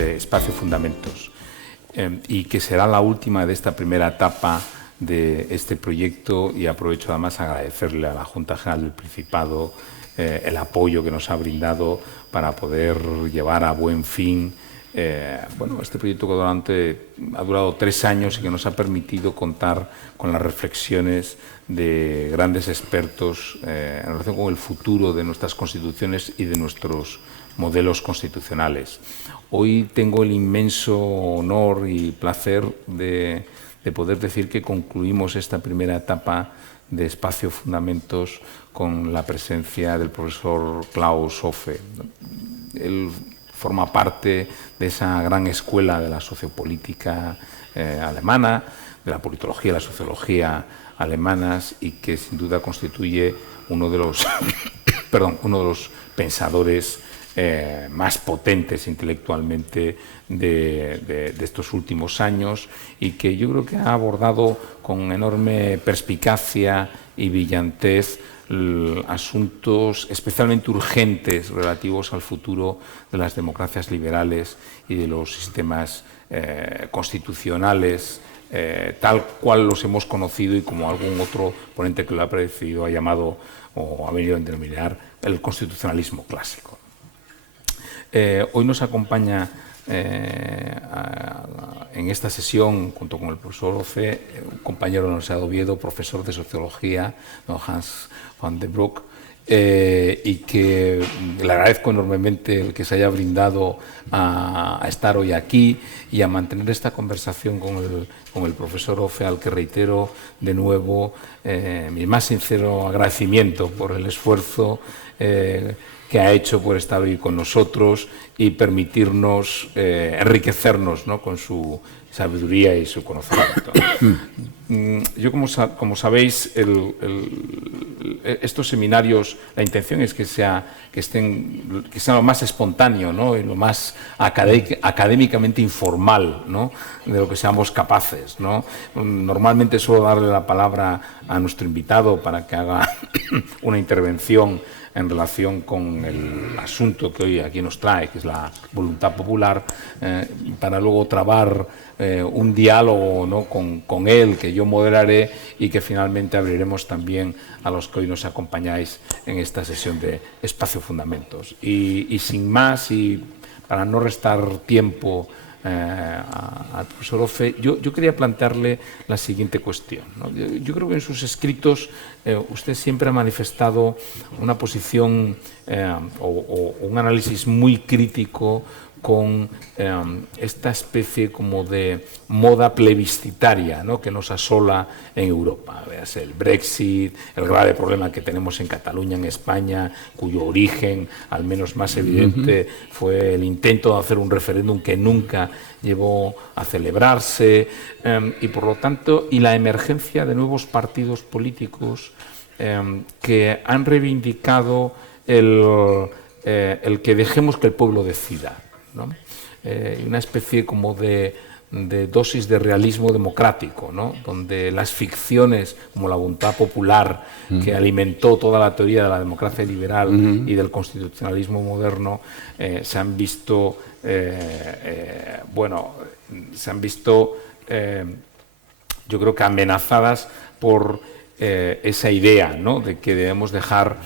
de Espacio Fundamentos, y que será la última de esta primera etapa de este proyecto, y aprovecho además a agradecerle a la Junta General del Principado el apoyo que nos ha brindado para poder llevar a buen fin este proyecto que ha durado 3 años y que nos ha permitido contar con las reflexiones de grandes expertos en relación con el futuro de nuestras constituciones y de nuestros modelos constitucionales. Hoy tengo el inmenso honor y placer de poder decir que concluimos esta primera etapa de Espacio Fundamentos con la presencia del profesor Klaus Hofe. Él forma parte de esa gran escuela de la sociopolítica alemana, de la politología y la sociología alemanas, y que sin duda constituye uno de los, uno de los pensadores más potentes intelectualmente de estos últimos años, y que yo creo que ha abordado con enorme perspicacia y brillantez asuntos especialmente urgentes relativos al futuro de las democracias liberales y de los sistemas constitucionales, tal cual los hemos conocido y como algún otro ponente que lo ha precedido ha llamado o ha venido a denominar el constitucionalismo clásico. Hoy nos acompaña en esta sesión, junto con el profesor Hofe, un compañero de la Universidad de Oviedo, profesor de Sociología, don Hans van den Broek, y que le agradezco enormemente el que se haya brindado a estar hoy aquí y a mantener esta conversación con el profesor Hofe, al que reitero de nuevo mi más sincero agradecimiento por el esfuerzo que ha hecho por estar hoy con nosotros y permitirnos enriquecernos, ¿no?, con su sabiduría y su conocimiento. Yo, como sabéis, estos seminarios, la intención es que sean lo más espontáneo, ¿no?, y lo más académicamente informal, ¿no?, de lo que seamos capaces, ¿no? Normalmente suelo darle la palabra a nuestro invitado para que haga una intervención en relación con el asunto que hoy aquí nos trae, que es la voluntad popular, para luego trabar un diálogo, ¿no?, con él, que yo moderaré y que finalmente abriremos también a los que hoy nos acompañáis en esta sesión de Espacio Fundamentos. Y sin más, y para no restar tiempo al profesor Hofe, yo quería plantearle la siguiente cuestión, ¿no? Yo creo que en sus escritos usted siempre ha manifestado una posición o un análisis muy crítico con esta especie como de moda plebiscitaria, ¿no?, que nos asola en Europa. Véase el Brexit, el grave problema que tenemos en Cataluña, en España, cuyo origen, al menos más evidente, fue el intento de hacer un referéndum que nunca llevó a celebrarse, y por lo tanto, y la emergencia de nuevos partidos políticos que han reivindicado el que dejemos que el pueblo decida, ¿no? Una especie como de dosis de realismo democrático, ¿no?, donde las ficciones como la voluntad popular, que alimentó toda la teoría de la democracia liberal y del constitucionalismo moderno, se han visto yo creo que amenazadas por esa idea, ¿no?, de que debemos dejar,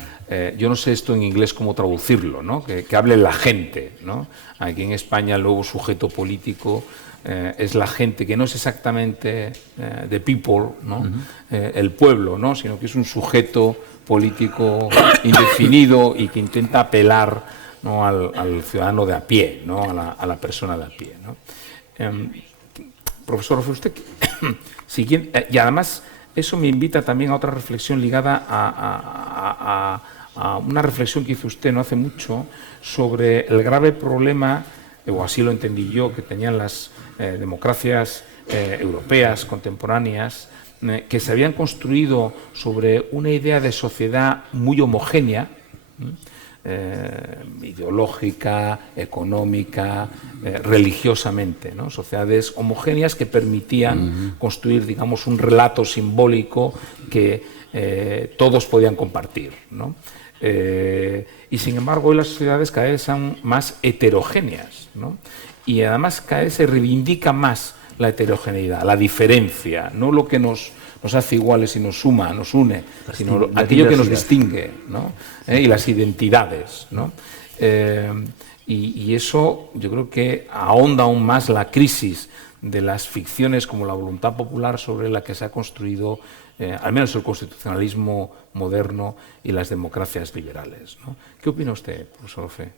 yo no sé esto en inglés cómo traducirlo, ¿no?, que hable la gente, ¿no? Aquí en España el nuevo sujeto político es la gente, que no es exactamente the people, ¿no?, el pueblo, ¿no?, sino que es un sujeto político indefinido y que intenta apelar, ¿no?, al ciudadano de a pie, ¿no?, a la persona de a pie, ¿no? Profesor, usted siguiente, y además eso me invita también a otra reflexión ligada a una reflexión que hizo usted no hace mucho sobre el grave problema, o así lo entendí yo, que tenían las democracias europeas contemporáneas, que se habían construido sobre una idea de sociedad muy homogénea, ideológica, económica, religiosamente, ¿no? Sociedades homogéneas que permitían construir, digamos, un relato simbólico que todos podían compartir, ¿no? Y sin embargo hoy las sociedades cada vez son más heterogéneas, ¿no? y además cada vez se reivindica más la heterogeneidad, la diferencia, no lo que nos hace iguales y nos suma, nos une, sino aquello que nos distingue, ¿no? Y las identidades, ¿no? Y eso yo creo que ahonda aún más la crisis de las ficciones como la voluntad popular sobre la que se ha construido al menos el constitucionalismo moderno y las democracias liberales, ¿no? ¿Qué opina usted, profesor Ofe?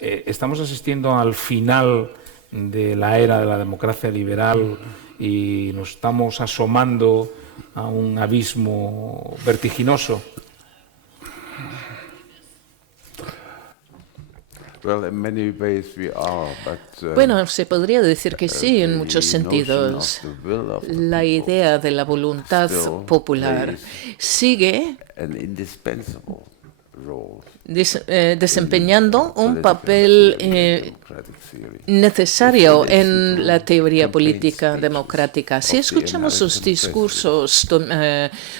¿Estamos asistiendo al final de la era de la democracia liberal y nos estamos asomando a un abismo vertiginoso? Bueno, se podría decir que sí, en muchos sentidos. La idea de la voluntad popular sigue desempeñando un papel necesario en la teoría política democrática. Si escuchamos los discursos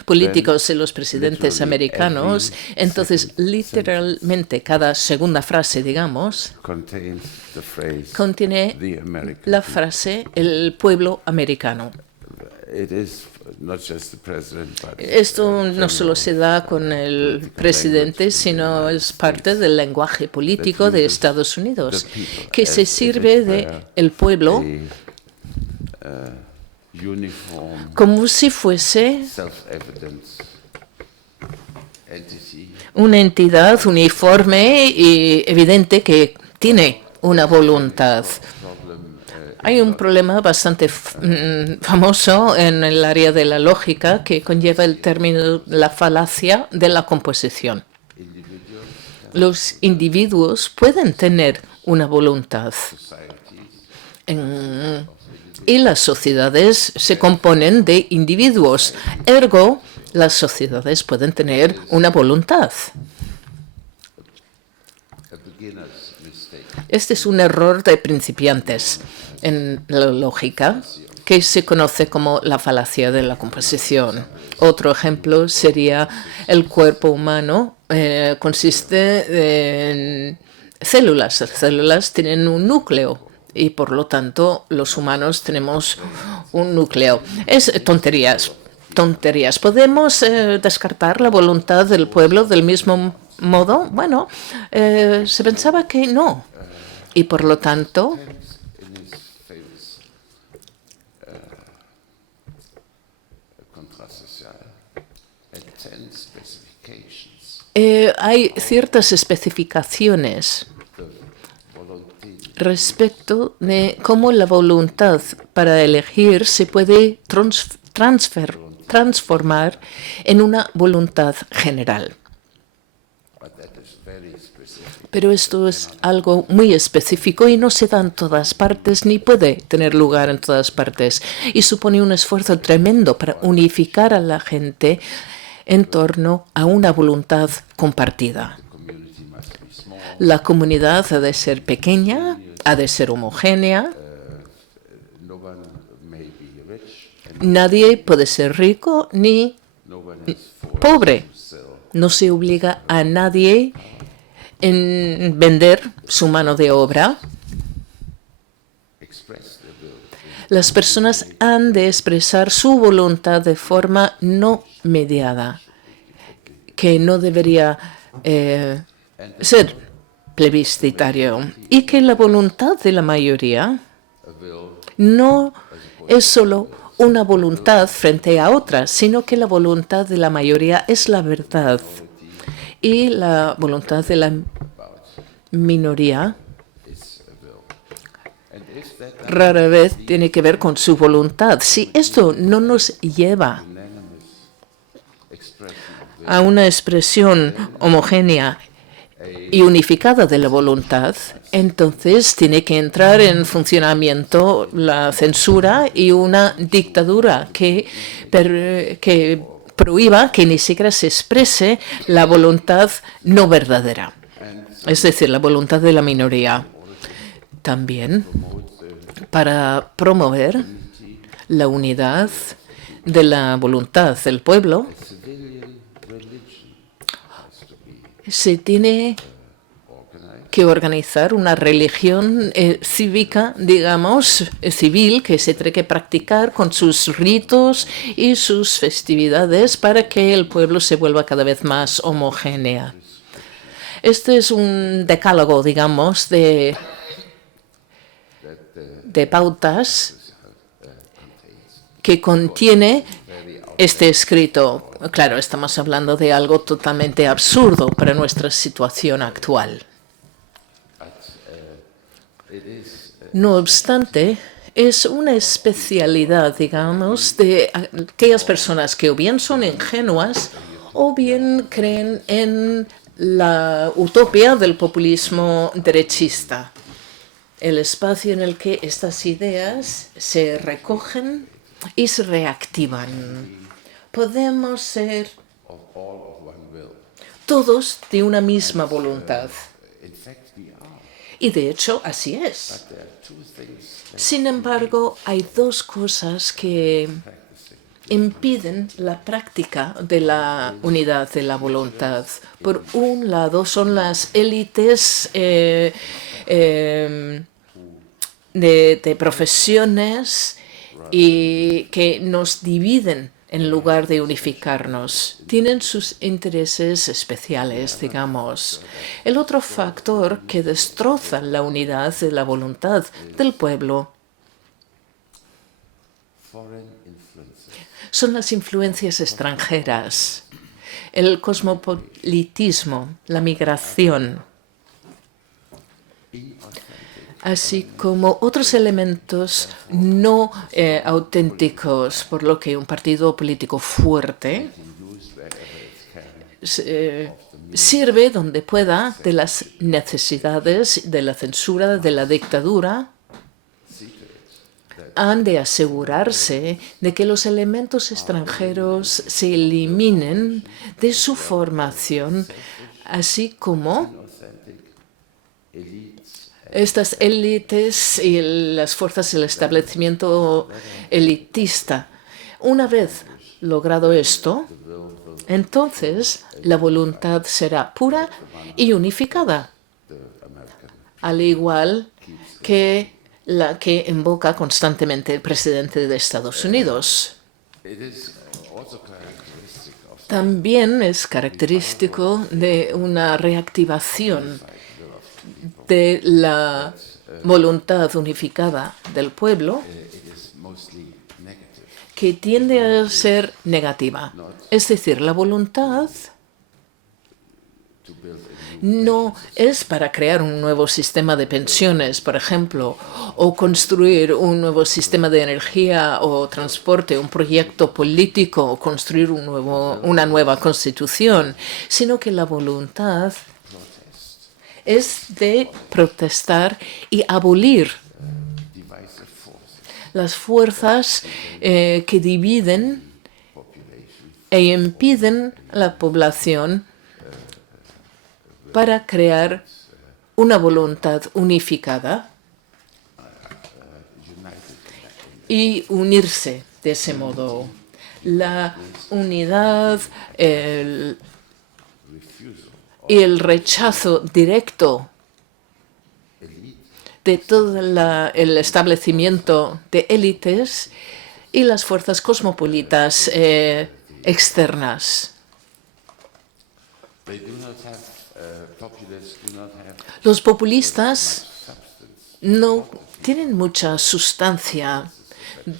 políticos de los presidentes americanos, entonces literalmente cada segunda frase, digamos, contiene la frase "el pueblo americano". Esto no solo se da con el presidente, sino es parte del lenguaje político de Estados Unidos, que se sirve del pueblo como si fuese una entidad uniforme y evidente que tiene una voluntad. Hay un problema bastante famoso en el área de la lógica que conlleva el término la falacia de la composición. Los individuos pueden tener una voluntad y las sociedades se componen de individuos. Ergo, las sociedades pueden tener una voluntad. Este es un error de principiantes en la lógica, que se conoce como la falacia de la composición. Otro ejemplo sería el cuerpo humano consiste en células. Las células tienen un núcleo y, por lo tanto, los humanos tenemos un núcleo. Es tonterías. ¿Podemos descartar la voluntad del pueblo del mismo modo? Bueno, se pensaba que no. Y, por lo tanto, hay ciertas especificaciones respecto de cómo la voluntad para elegir se puede transformar en una voluntad general. Pero esto es algo muy específico y no se da en todas partes ni puede tener lugar en todas partes. Y supone un esfuerzo tremendo para unificar a la gente en torno a una voluntad compartida. La comunidad ha de ser pequeña, ha de ser homogénea. Nadie puede ser rico ni pobre. No se obliga a nadie en vender su mano de obra. Las personas han de expresar su voluntad de forma no mediada, que no debería ser plebiscitario, y que la voluntad de la mayoría no es solo una voluntad frente a otra, sino que la voluntad de la mayoría es la verdad y la voluntad de la minoría rara vez tiene que ver con su voluntad. Si esto no nos lleva a una expresión homogénea y unificada de la voluntad, entonces tiene que entrar en funcionamiento la censura y una dictadura que prohíba que ni siquiera se exprese la voluntad no verdadera, es decir, la voluntad de la minoría. También para promover la unidad de la voluntad del pueblo, se tiene que organizar una religión cívica, digamos, civil, que se tiene que practicar con sus ritos y sus festividades para que el pueblo se vuelva cada vez más homogénea. Este es un decálogo, digamos, de pautas que contiene este escrito. Claro, estamos hablando de algo totalmente absurdo para nuestra situación actual. No obstante, es una especialidad, digamos, de aquellas personas que o bien son ingenuas o bien creen en la utopía del populismo derechista, el espacio en el que estas ideas se recogen y se reactivan. Podemos ser todos de una misma voluntad. Y de hecho, así es. Sin embargo, hay dos cosas que impiden la práctica de la unidad de la voluntad. Por un lado, son las élites de profesiones y que nos dividen en lugar de unificarnos. Tienen sus intereses especiales, digamos. El otro factor que destroza la unidad de la voluntad del pueblo son las influencias extranjeras, el cosmopolitismo, la migración, así como otros elementos no auténticos, por lo que un partido político fuerte sirve donde pueda de las necesidades de la censura, de la dictadura. Han de asegurarse de que los elementos extranjeros se eliminen de su formación, así como estas élites y las fuerzas del establecimiento elitista. Una vez logrado esto, entonces la voluntad será pura y unificada, al igual que la que invoca constantemente el presidente de Estados Unidos. También es característico de una reactivación de la voluntad unificada del pueblo que tiende a ser negativa. Es decir, la voluntad no es para crear un nuevo sistema de pensiones, por ejemplo, o construir un nuevo sistema de energía o transporte, un proyecto político, o construir una nueva constitución, sino que la voluntad es de protestar y abolir las fuerzas que dividen e impiden a la población para crear una voluntad unificada y unirse de ese modo. La unidad y el rechazo directo de todo el establecimiento de élites y las fuerzas cosmopolitas externas. Los populistas no tienen mucha sustancia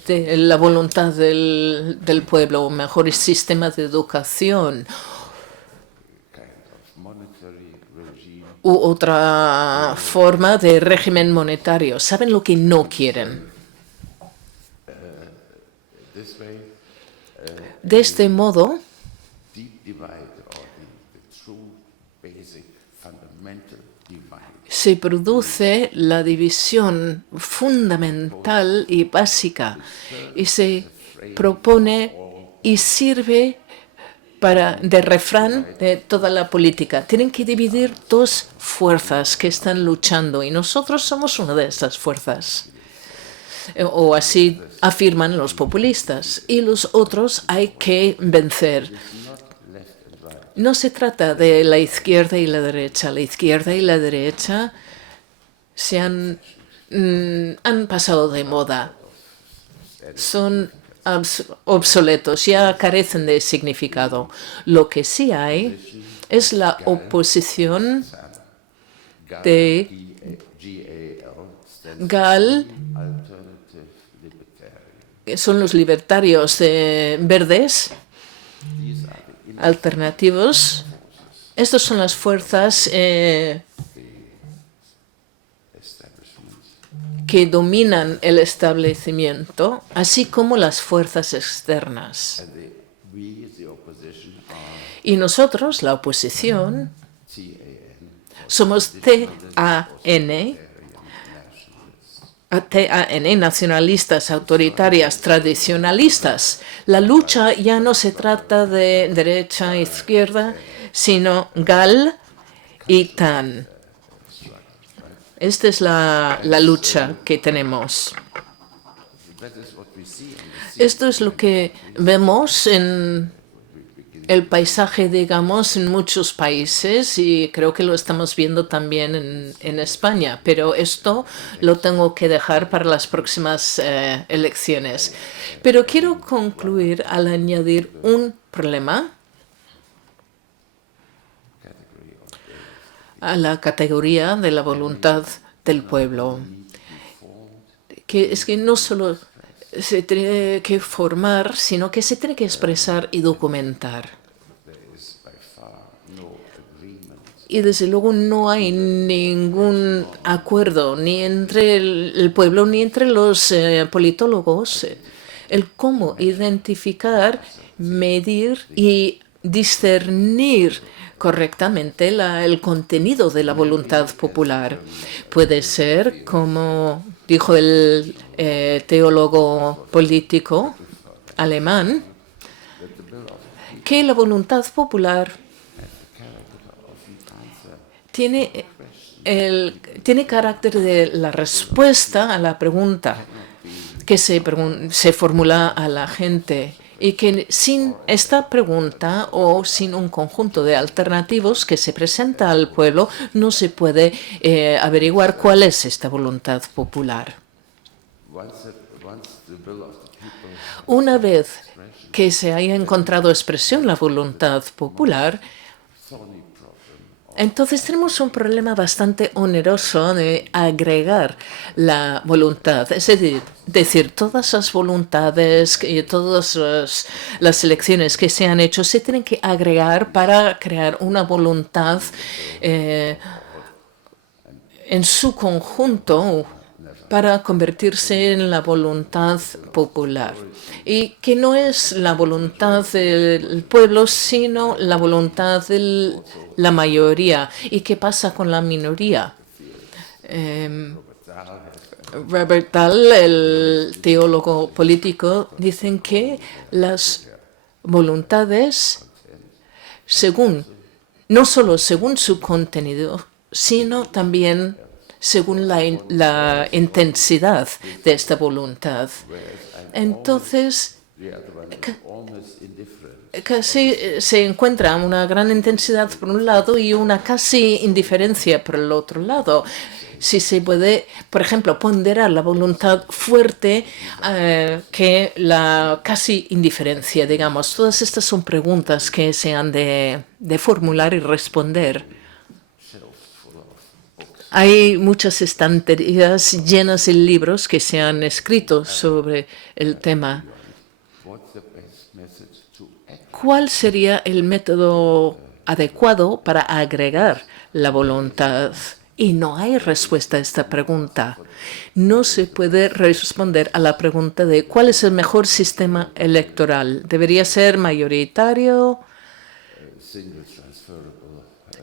de la voluntad del pueblo, mejores sistemas de educación u otra forma de régimen monetario. Saben lo que no quieren. De este modo, se produce la división fundamental y básica y se propone y sirve de refrán de toda la política. Tienen que dividir dos fuerzas que están luchando y nosotros somos una de esas fuerzas. O así afirman los populistas. Y los otros hay que vencer. No se trata de la izquierda y la derecha. La izquierda y la derecha han pasado de moda. Son obsoletos, ya carecen de significado. Lo que sí hay es la oposición de GAL, que son los libertarios verdes alternativos. Estas son las fuerzas que dominan el establecimiento, así como las fuerzas externas. Y nosotros, la oposición, somos TAN, nacionalistas, autoritarias, tradicionalistas. La lucha ya no se trata de derecha e izquierda, sino GAL y TAN. Esta es la lucha que tenemos. Esto es lo que vemos en el paisaje, digamos, en muchos países, y creo que lo estamos viendo también en España, pero esto lo tengo que dejar para las próximas elecciones. Pero quiero concluir al añadir un problema a la categoría de la voluntad del pueblo, que es que no solo se tiene que formar, sino que se tiene que expresar y documentar. Y desde luego no hay ningún acuerdo ni entre el pueblo ni entre los politólogos el cómo identificar, medir y discernir correctamente el contenido de la voluntad popular. Puede ser, como dijo el teólogo político alemán, que la voluntad popular tiene carácter de la respuesta a la pregunta que se formula a la gente, y que sin esta pregunta o sin un conjunto de alternativos que se presenta al pueblo no se puede averiguar cuál es esta voluntad popular. Una vez que se haya encontrado expresión la voluntad popular, entonces tenemos un problema bastante oneroso de agregar la voluntad. Es decir, todas las voluntades y todas las elecciones que se han hecho se tienen que agregar para crear una voluntad en su conjunto, para convertirse en la voluntad popular, y que no es la voluntad del pueblo, sino la voluntad de la mayoría. ¿Y qué pasa con la minoría? Robert Dahl, el teólogo político, dicen que las voluntades, no solo según su contenido, sino también según la intensidad de esta voluntad. Entonces, casi se encuentra una gran intensidad por un lado y una casi indiferencia por el otro lado. Si se puede, por ejemplo, ponderar la voluntad fuerte que la casi indiferencia, digamos. Todas estas son preguntas que se han de formular y responder. Hay muchas estanterías llenas de libros que se han escrito sobre el tema. ¿Cuál sería el método adecuado para agregar la voluntad? Y no hay respuesta a esta pregunta. No se puede responder a la pregunta de cuál es el mejor sistema electoral. ¿Debería ser mayoritario?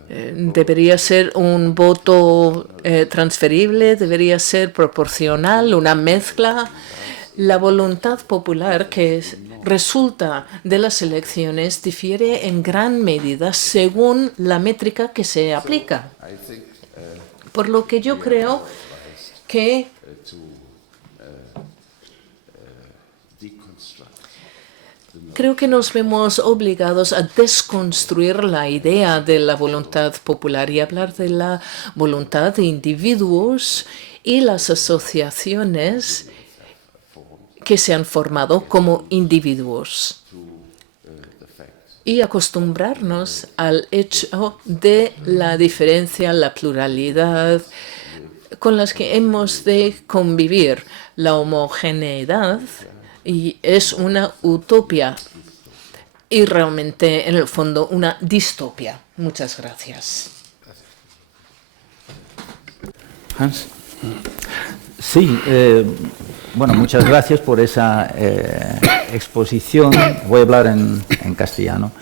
¿Debería ser un voto transferible? ¿Debería ser proporcional? ¿Una mezcla? La voluntad popular que resulta de las elecciones difiere en gran medida según la métrica que se aplica. Por lo que yo creo que Creo que nos vemos obligados a desconstruir la idea de la voluntad popular y hablar de la voluntad de individuos y las asociaciones que se han formado como individuos y acostumbrarnos al hecho de la diferencia, la pluralidad con las que hemos de convivir. La homogeneidad y es una utopía y realmente en el fondo una distopia. Muchas gracias. Hans. Sí, bueno, muchas gracias por esa exposición. Voy a hablar en castellano.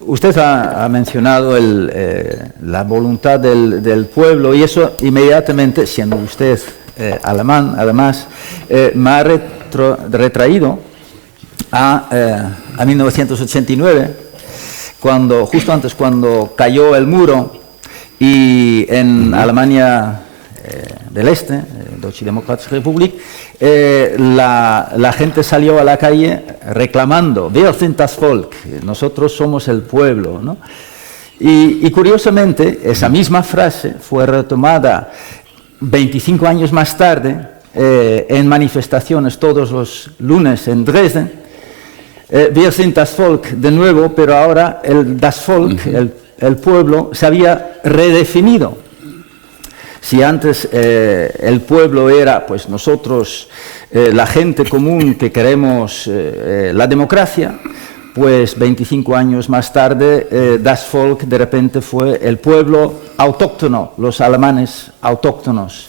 Usted ha mencionado la voluntad del pueblo y eso inmediatamente, siendo usted alemán, además, me ha retraído a 1989, justo antes cuando cayó el muro y en Alemania del Este, Deutsche Demokratische Republik, la gente salió a la calle reclamando, "Wir sind das Volk", nosotros somos el pueblo, ¿no? Y curiosamente, esa misma frase fue retomada 25 años más tarde en manifestaciones todos los lunes en Dresden. Wir sind das Volk de nuevo, pero ahora el das Volk, el pueblo, se había redefinido. Si antes el pueblo era, pues nosotros, la gente común que queremos la democracia, pues 25 años más tarde, das Volk de repente fue el pueblo autóctono, los alemanes autóctonos,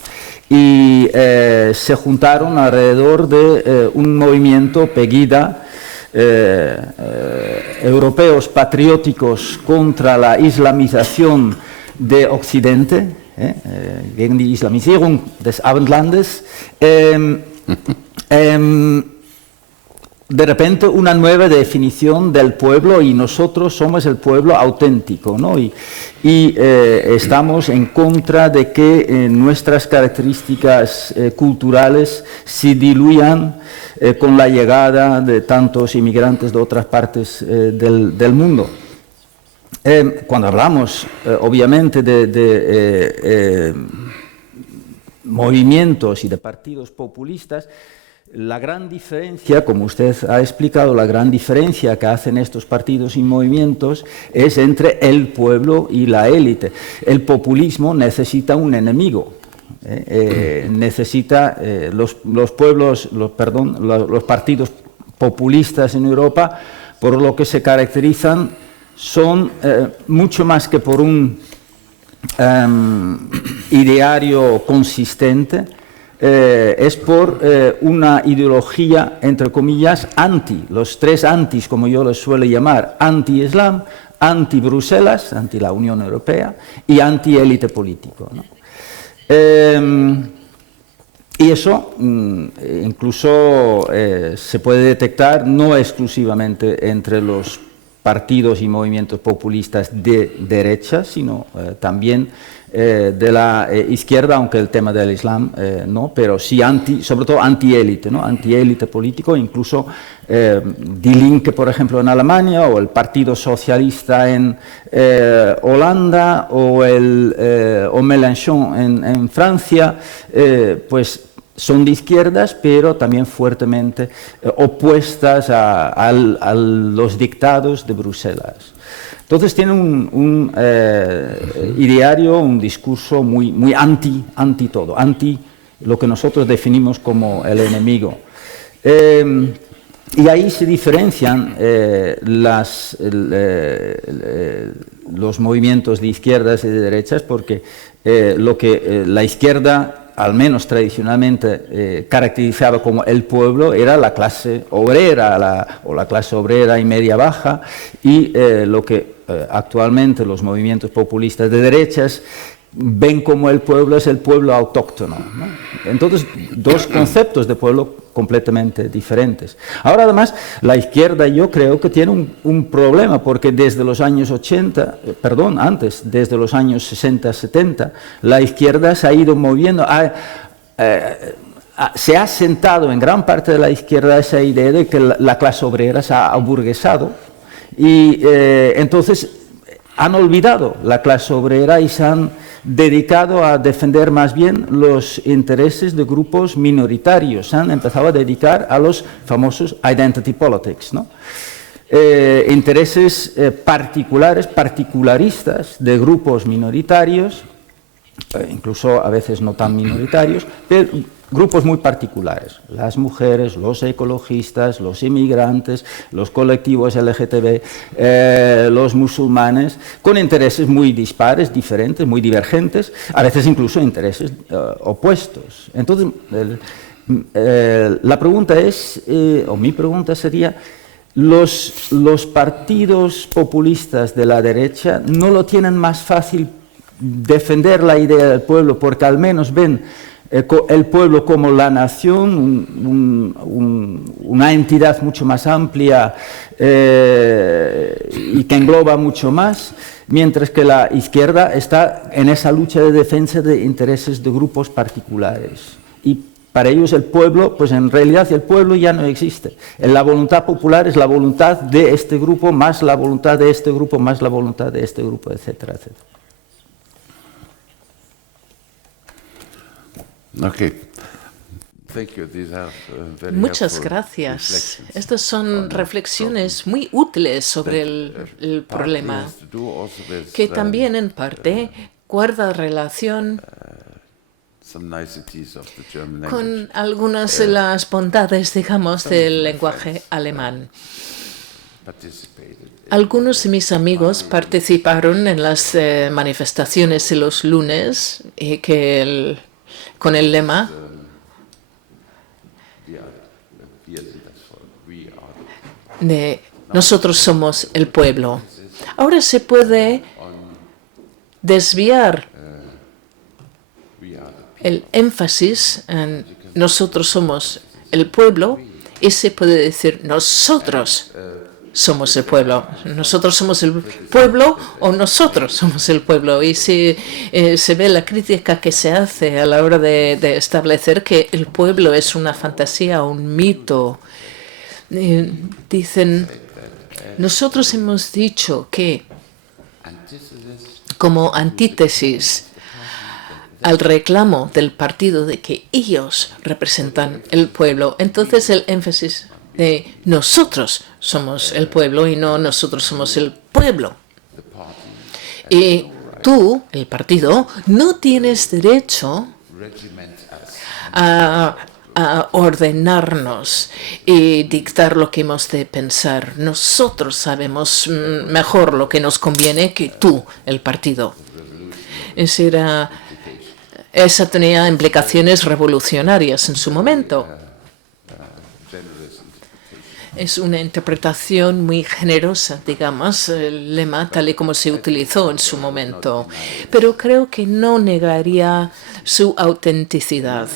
y se juntaron alrededor de un movimiento Pegida, europeos patrióticos contra la islamización de Occidente, gegen die Islamisierung des Abendlandes, de repente una nueva definición del pueblo y nosotros somos el pueblo auténtico, ¿no? Y estamos en contra de que nuestras características culturales se diluyan con la llegada de tantos inmigrantes de otras partes del mundo. Cuando hablamos, obviamente, de movimientos y de partidos populistas, la gran diferencia, como usted ha explicado, la gran diferencia que hacen estos partidos y movimientos es entre el pueblo y la élite. El populismo necesita un enemigo. Necesita los partidos populistas en Europa, por lo que se caracterizan, son mucho más que por un ideario consistente, es por una ideología, entre comillas, anti, los tres antis, como yo les suelo llamar, anti-Islam, anti-Bruselas, anti la Unión Europea y anti-élite político, ¿no? Y eso incluso se puede detectar no exclusivamente entre los partidos y movimientos populistas de derecha, sino también de la izquierda, aunque el tema del Islam no, pero sí sobre todo anti-élite, ¿no? Anti-élite político, incluso Die Linke, por ejemplo, en Alemania, o el Partido Socialista en Holanda, o Mélenchon en Francia, pues son de izquierdas, pero también fuertemente opuestas a los dictados de Bruselas. Entonces tienen un ideario, un discurso muy anti todo, anti lo que nosotros definimos como el enemigo. Y ahí se diferencian los movimientos de izquierdas y de derechas, porque lo que la izquierda, al menos tradicionalmente, caracterizaba como el pueblo era la clase obrera, o la clase obrera y media baja, y lo que actualmente los movimientos populistas de derechas ven como el pueblo es el pueblo autóctono, ¿no? Entonces, dos conceptos de pueblo completamente diferentes. Ahora, además, la izquierda yo creo que tiene un problema, porque desde los años 80, desde los años 60, 70, la izquierda se ha ido moviendo, ha se ha sentado en gran parte de la izquierda esa idea de que la clase obrera se ha aburguesado y entonces han olvidado la clase obrera y se han dedicado a defender más bien los intereses de grupos minoritarios, se han empezado a dedicar a los famosos identity politics, ¿no? Intereses particulares, particularistas de grupos minoritarios, incluso a veces no tan minoritarios, pero grupos muy particulares, las mujeres, los ecologistas, los inmigrantes, los colectivos LGTB, los musulmanes, con intereses muy dispares, diferentes, muy divergentes, a veces incluso intereses opuestos. Entonces, la pregunta es, o mi pregunta sería, los partidos populistas de la derecha no lo tienen más fácil defender la idea del pueblo porque al menos ven el pueblo como la nación, una entidad mucho más amplia y que engloba mucho más, mientras que la izquierda está en esa lucha de defensa de intereses de grupos particulares. Y para ellos el pueblo, pues en realidad el pueblo ya no existe. La voluntad popular es la voluntad de este grupo, más la voluntad de este grupo, más la voluntad de este grupo, etcétera, etcétera. Okay. Thank you. These are very Muchas helpful gracias. reflections Estas son reflexiones muy útiles sobre el problema, has to do also with, que también en parte guarda relación some niceties of the German language. con algunas de las bondades, digamos, del lenguaje alemán. Participated in Algunos de mis amigos participaron en las manifestaciones de los lunes con el lema de nosotros somos el pueblo. Ahora se puede desviar el énfasis en nosotros somos el pueblo y se puede decir nosotros somos el pueblo. Nosotros somos el pueblo o nosotros somos el pueblo. Y se ve la crítica que se hace a la hora de establecer que el pueblo es una fantasía, un mito. Dicen, nosotros hemos dicho que como antítesis al reclamo del partido de que ellos representan el pueblo, entonces el énfasis de nosotros somos el pueblo y no nosotros somos el pueblo. Y tú, el partido, no tienes derecho a ordenarnos y dictar lo que hemos de pensar. Nosotros sabemos mejor lo que nos conviene que tú, el partido. Esa tenía implicaciones revolucionarias en su momento. Es una interpretación muy generosa, digamos, el lema tal y como se utilizó en su momento, pero creo que no negaría su autenticidad.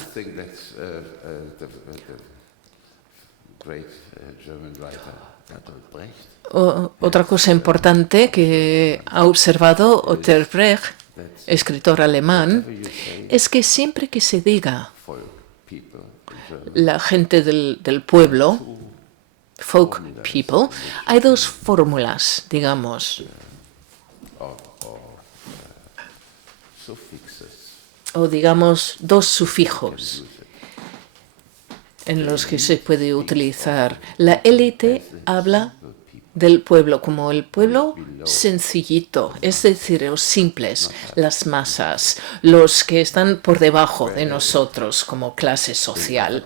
Otra cosa importante que ha observado Bertolt Brecht, escritor alemán, es que siempre que se diga la gente del pueblo, folk people, hay dos fórmulas, digamos, o digamos dos sufijos en los que se puede utilizar. La élite habla del pueblo como el pueblo sencillito, es decir, los simples, las masas, los que están por debajo de nosotros como clase social.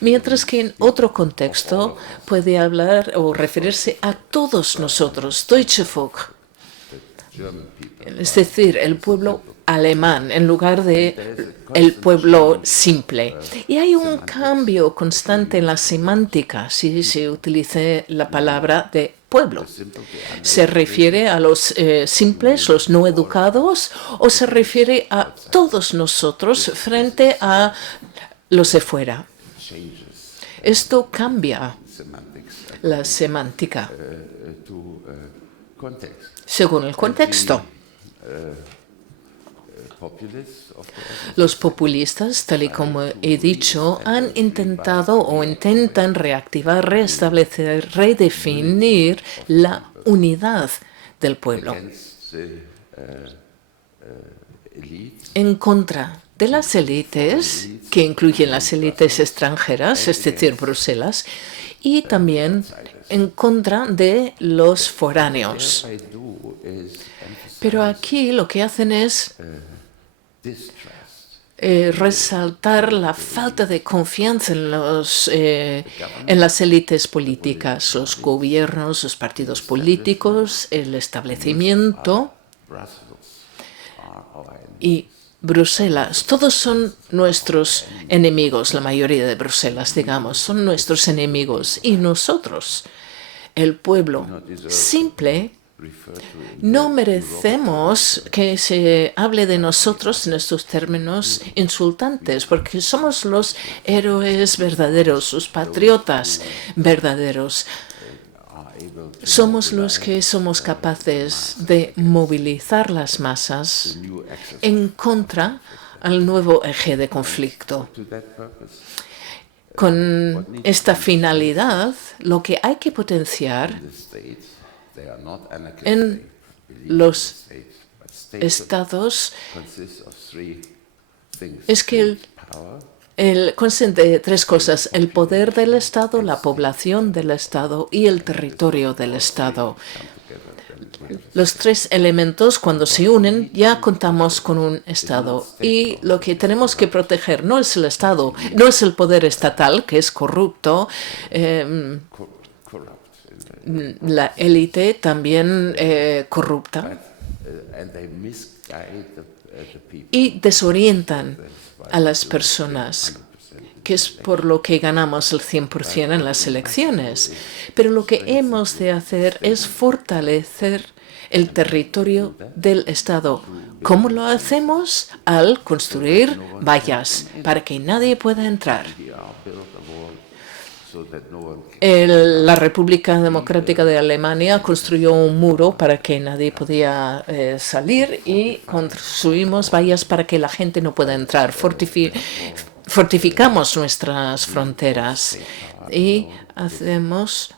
Mientras que en otro contexto puede hablar o referirse a todos nosotros, Deutsche Volk, es decir, el pueblo alemán en lugar de el pueblo simple. Y hay un cambio constante en la semántica si se utiliza la palabra de pueblo. ¿Se refiere a los simples, los no educados, o se refiere a todos nosotros frente a los de fuera? Esto cambia la semántica según el contexto. populists, of course, Los populistas, tal y como he dicho, han intentado o intentan reactivar, restablecer, redefinir la unidad del pueblo against the elites, en contra de las élites, que incluyen las élites extranjeras, es decir, Bruselas, y también en contra de los foráneos. I do is emphasize Pero aquí lo que hacen es distrust. resaltar la falta de confianza en las élites políticas, los gobiernos, los partidos políticos, el establecimiento Brussels are our enemy. y Bruselas. Todos son nuestros enemigos, la mayoría de Bruselas, digamos, son nuestros enemigos. Y nosotros, el pueblo simple, Refer to no merecemos que se hable de nosotros en estos términos insultantes, porque somos los héroes verdaderos, los patriotas verdaderos. Somos los que somos capaces de movilizar las masas en contra al nuevo eje de conflicto. to that purpose. Con esta finalidad, lo que hay que potenciar The states, they are not anarchists. en they believe los in states, but states estados consist of three things. es que Power, consiste de tres cosas: el poder del Estado, la población del Estado y el territorio del Estado. Los tres elementos, cuando se unen, ya contamos con un Estado. Y lo que tenemos que proteger no es el Estado, no es el poder estatal, que es corrupto. corrupt. La élite también corrupta And they misguide the people. y desorientan a las personas, que es por lo que ganamos el 100% en las elecciones. Pero lo que hemos de hacer es fortalecer el territorio del Estado. ¿Cómo lo hacemos? Al construir vallas para que nadie pueda entrar. We are built a wall so that no one can. La República Democrática de Alemania construyó un muro para que nadie podía salir, y construimos vallas para que la gente no pueda entrar. Fortificamos nuestras fronteras y hacemos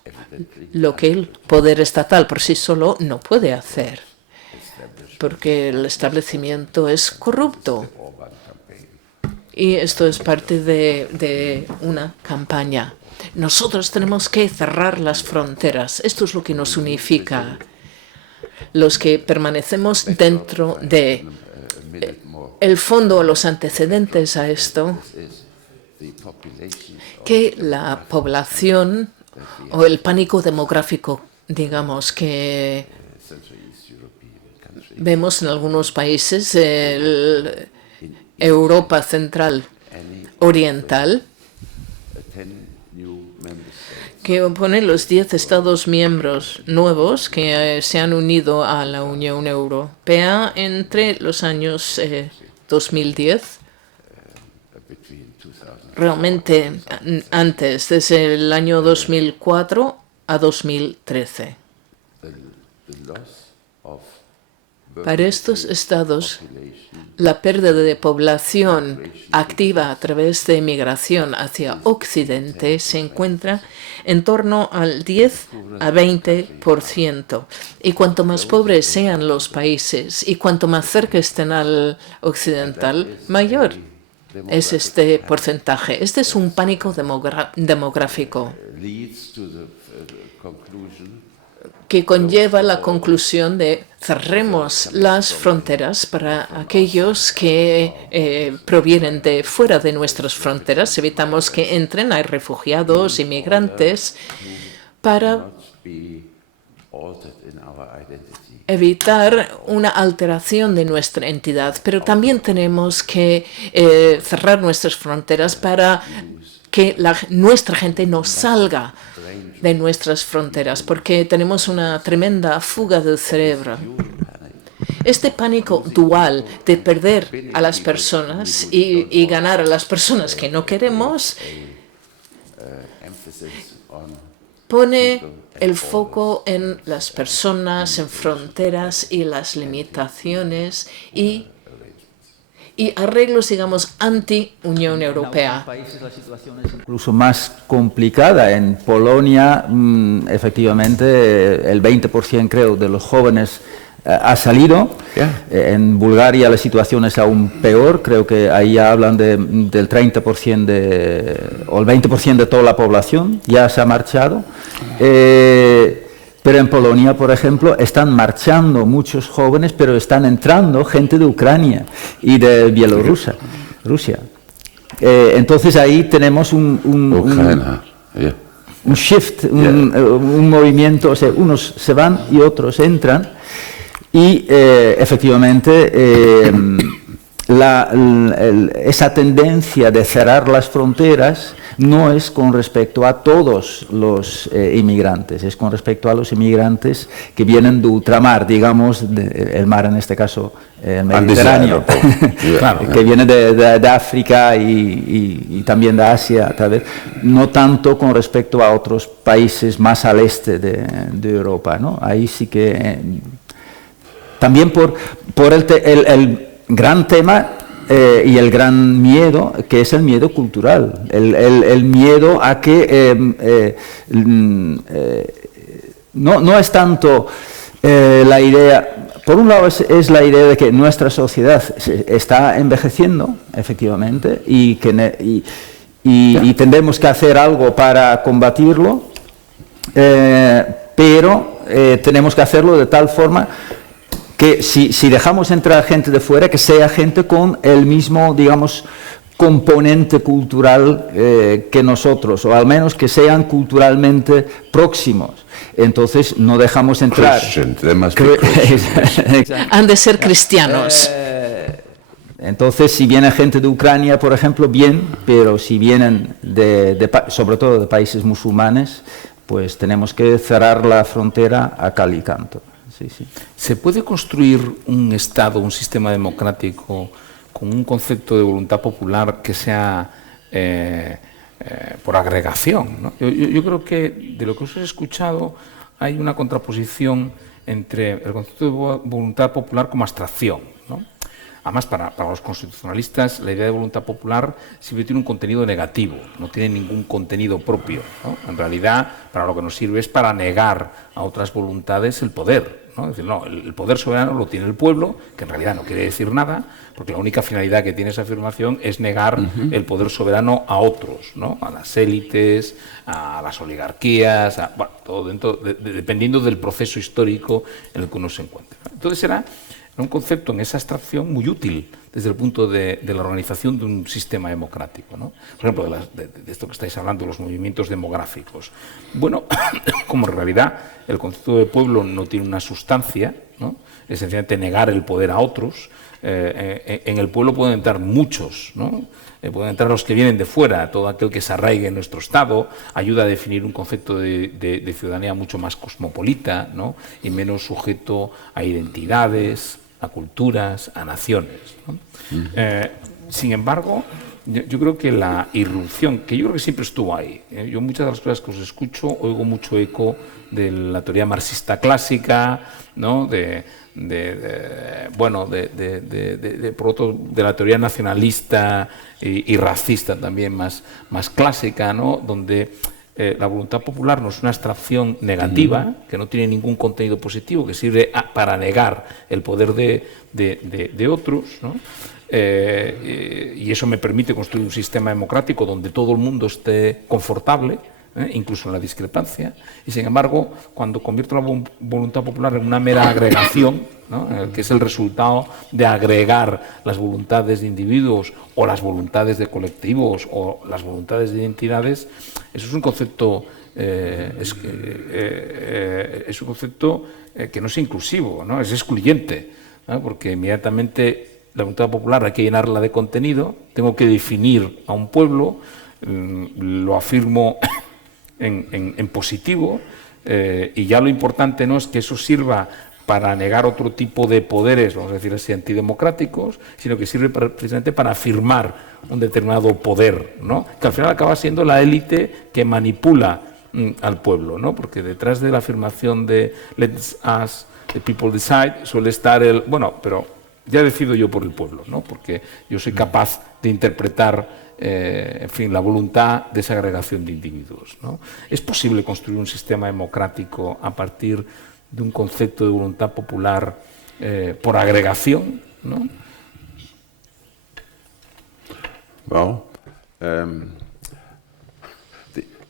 lo que el poder estatal por sí solo no puede hacer, porque el establecimiento es corrupto. Y esto es parte de una campaña. Nosotros tenemos que cerrar las fronteras. Esto es lo que nos unifica. Los que permanecemos dentro de el fondo, los antecedentes a esto, Is the population que la población o el pánico demográfico, digamos, que Central East European countries. vemos en algunos países, Europa Central Oriental, 10 new member states. que opone los 10 Estados miembros nuevos que se han unido a la Unión Europea entre los años 2010. Between 2000 Realmente antes, desde el año 2004 a 2013. the loss of Para estos estados, population la pérdida de población activa a través de migración hacia Occidente se encuentra en torno al 10 a 20%. Y cuanto más pobres sean los países y cuanto más cerca estén al occidental, mayor es este porcentaje. Este es un pánico demográfico leads to the conclusion que conlleva la conclusión de cerremos las fronteras para aquellos que provienen de fuera de nuestras fronteras. Evitamos que entren, hay refugiados, inmigrantes, para not be altered in our identity. evitar una alteración de nuestra entidad. Pero también tenemos que cerrar nuestras fronteras para que nuestra gente no salga de nuestras fronteras, porque tenemos una tremenda fuga del cerebro. Este pánico dual de perder a las personas y ganar a las personas que no queremos Emphasis on pone el foco en las personas, en fronteras y las limitaciones y y arreglos, digamos, anti-Unión Europea. En algunos países la situación es incluso más complicada. En Polonia, efectivamente, el 20% creo de los jóvenes ha salido. En Bulgaria la situación es aún peor, creo que ahí ya hablan del 30% o el 20% de toda la población ya se ha marchado. Pero en Polonia, por ejemplo, están marchando muchos jóvenes, pero están entrando gente de Ucrania y de Bielorrusia. Entonces ahí tenemos un shift, un movimiento, o sea, unos se van y otros entran. Y efectivamente esa tendencia de cerrar las fronteras no es con respecto a todos los inmigrantes, es con respecto a los inmigrantes que vienen de ultramar, digamos, el mar en este caso, el Mediterráneo, que viene de África y también de Asia, tal vez, no tanto con respecto a otros países más al este de Europa, ¿no? Ahí sí que... También por el gran tema y el gran miedo, que es el miedo cultural, el miedo a que no es tanto la idea, por un lado es la idea de que nuestra sociedad está envejeciendo, efectivamente, y tendremos que hacer algo para combatirlo, pero tenemos que hacerlo de tal forma que si dejamos entrar gente de fuera, que sea gente con el mismo, digamos, componente cultural que nosotros, o al menos que sean culturalmente próximos. Entonces no dejamos entrar. Han de ser cristianos. Entonces, si viene gente de Ucrania, por ejemplo, bien, pero si vienen sobre todo de países musulmanes, pues tenemos que cerrar la frontera a cal y canto. Sí. ¿Se puede construir un Estado, un sistema democrático con un concepto de voluntad popular que sea por agregación, ¿no? Yo creo que de lo que os he escuchado hay una contraposición entre el concepto de voluntad popular como abstracción, ¿no? Además, para los constitucionalistas, la idea de voluntad popular siempre tiene un contenido negativo, no tiene ningún contenido propio, ¿no? En realidad, para lo que nos sirve es para negar a otras voluntades el poder, ¿no? Es decir, no, el poder soberano lo tiene el pueblo, que en realidad no quiere decir nada, porque la única finalidad que tiene esa afirmación es negar el poder soberano a otros, ¿no? A las élites, a las oligarquías, bueno, todo dentro, dependiendo del proceso histórico en el que uno se encuentra. Entonces era un concepto en esa abstracción muy útil desde el punto de la organización de un sistema democrático, ¿no? Por ejemplo, de esto que estáis hablando, los movimientos demográficos. Bueno, como en realidad el concepto de pueblo no tiene una sustancia, ¿no? Es sencillamente negar el poder a otros, en el pueblo pueden entrar muchos, ¿no? Pueden entrar los que vienen de fuera, todo aquel que se arraigue en nuestro Estado, ayuda a definir un concepto de ciudadanía mucho más cosmopolita, ¿no? Y menos sujeto a identidades, a culturas, a naciones, ¿no? Sin embargo, yo creo que la irrupción, que yo creo que siempre estuvo ahí, yo muchas de las cosas que os escucho oigo mucho eco de la teoría marxista clásica, ¿no? Por otro, de la teoría nacionalista y racista también más clásica, ¿no? Donde la voluntad popular no es una abstracción negativa, que no tiene ningún contenido positivo, que sirve para negar el poder de otros, ¿no? Y eso me permite construir un sistema democrático donde todo el mundo esté confortable, incluso en la discrepancia, y sin embargo, cuando convierto la voluntad popular en una mera agregación, ¿no? Que es el resultado de agregar las voluntades de individuos o las voluntades de colectivos o las voluntades de identidades, eso es un concepto que no es inclusivo, ¿no? Es excluyente, ¿no? Porque inmediatamente la voluntad popular hay que llenarla de contenido, tengo que definir a un pueblo, lo afirmo en positivo, y ya lo importante no es que eso sirva para negar otro tipo de poderes, vamos a decir así, antidemocráticos, sino que sirve precisamente para afirmar un determinado poder, ¿no? Que al final acaba siendo la élite que manipula al pueblo, ¿no? Porque detrás de la afirmación de "Let us, the people decide", suele estar pero ya decido yo por el pueblo, ¿no? Porque yo soy capaz de interpretar, en fin, la voluntad de esa agregación de individuos, ¿no? ¿Es posible construir un sistema democrático a partir de un concepto de voluntad popular por agregación, ¿no? Well,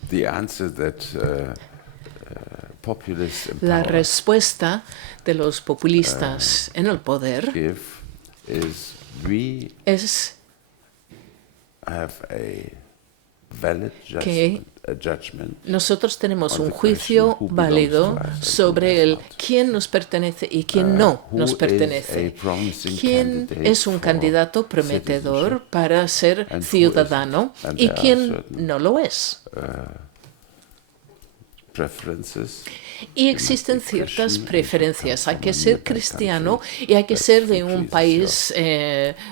the answer that populists in La power respuesta de los populistas en el poder give is we es have a valid que judgment nosotros tenemos on un the juicio question who válido belongs to us and sobre who el does not. quién nos pertenece y quién no Who nos is pertenece. a promising ¿Quién candidate es un for candidato prometedor citizenship para ser and who ciudadano isn't? And y there are quién certain no lo es? preferences. Y existen ciertas preferencias. Hay que ser cristiano y hay que ser de un país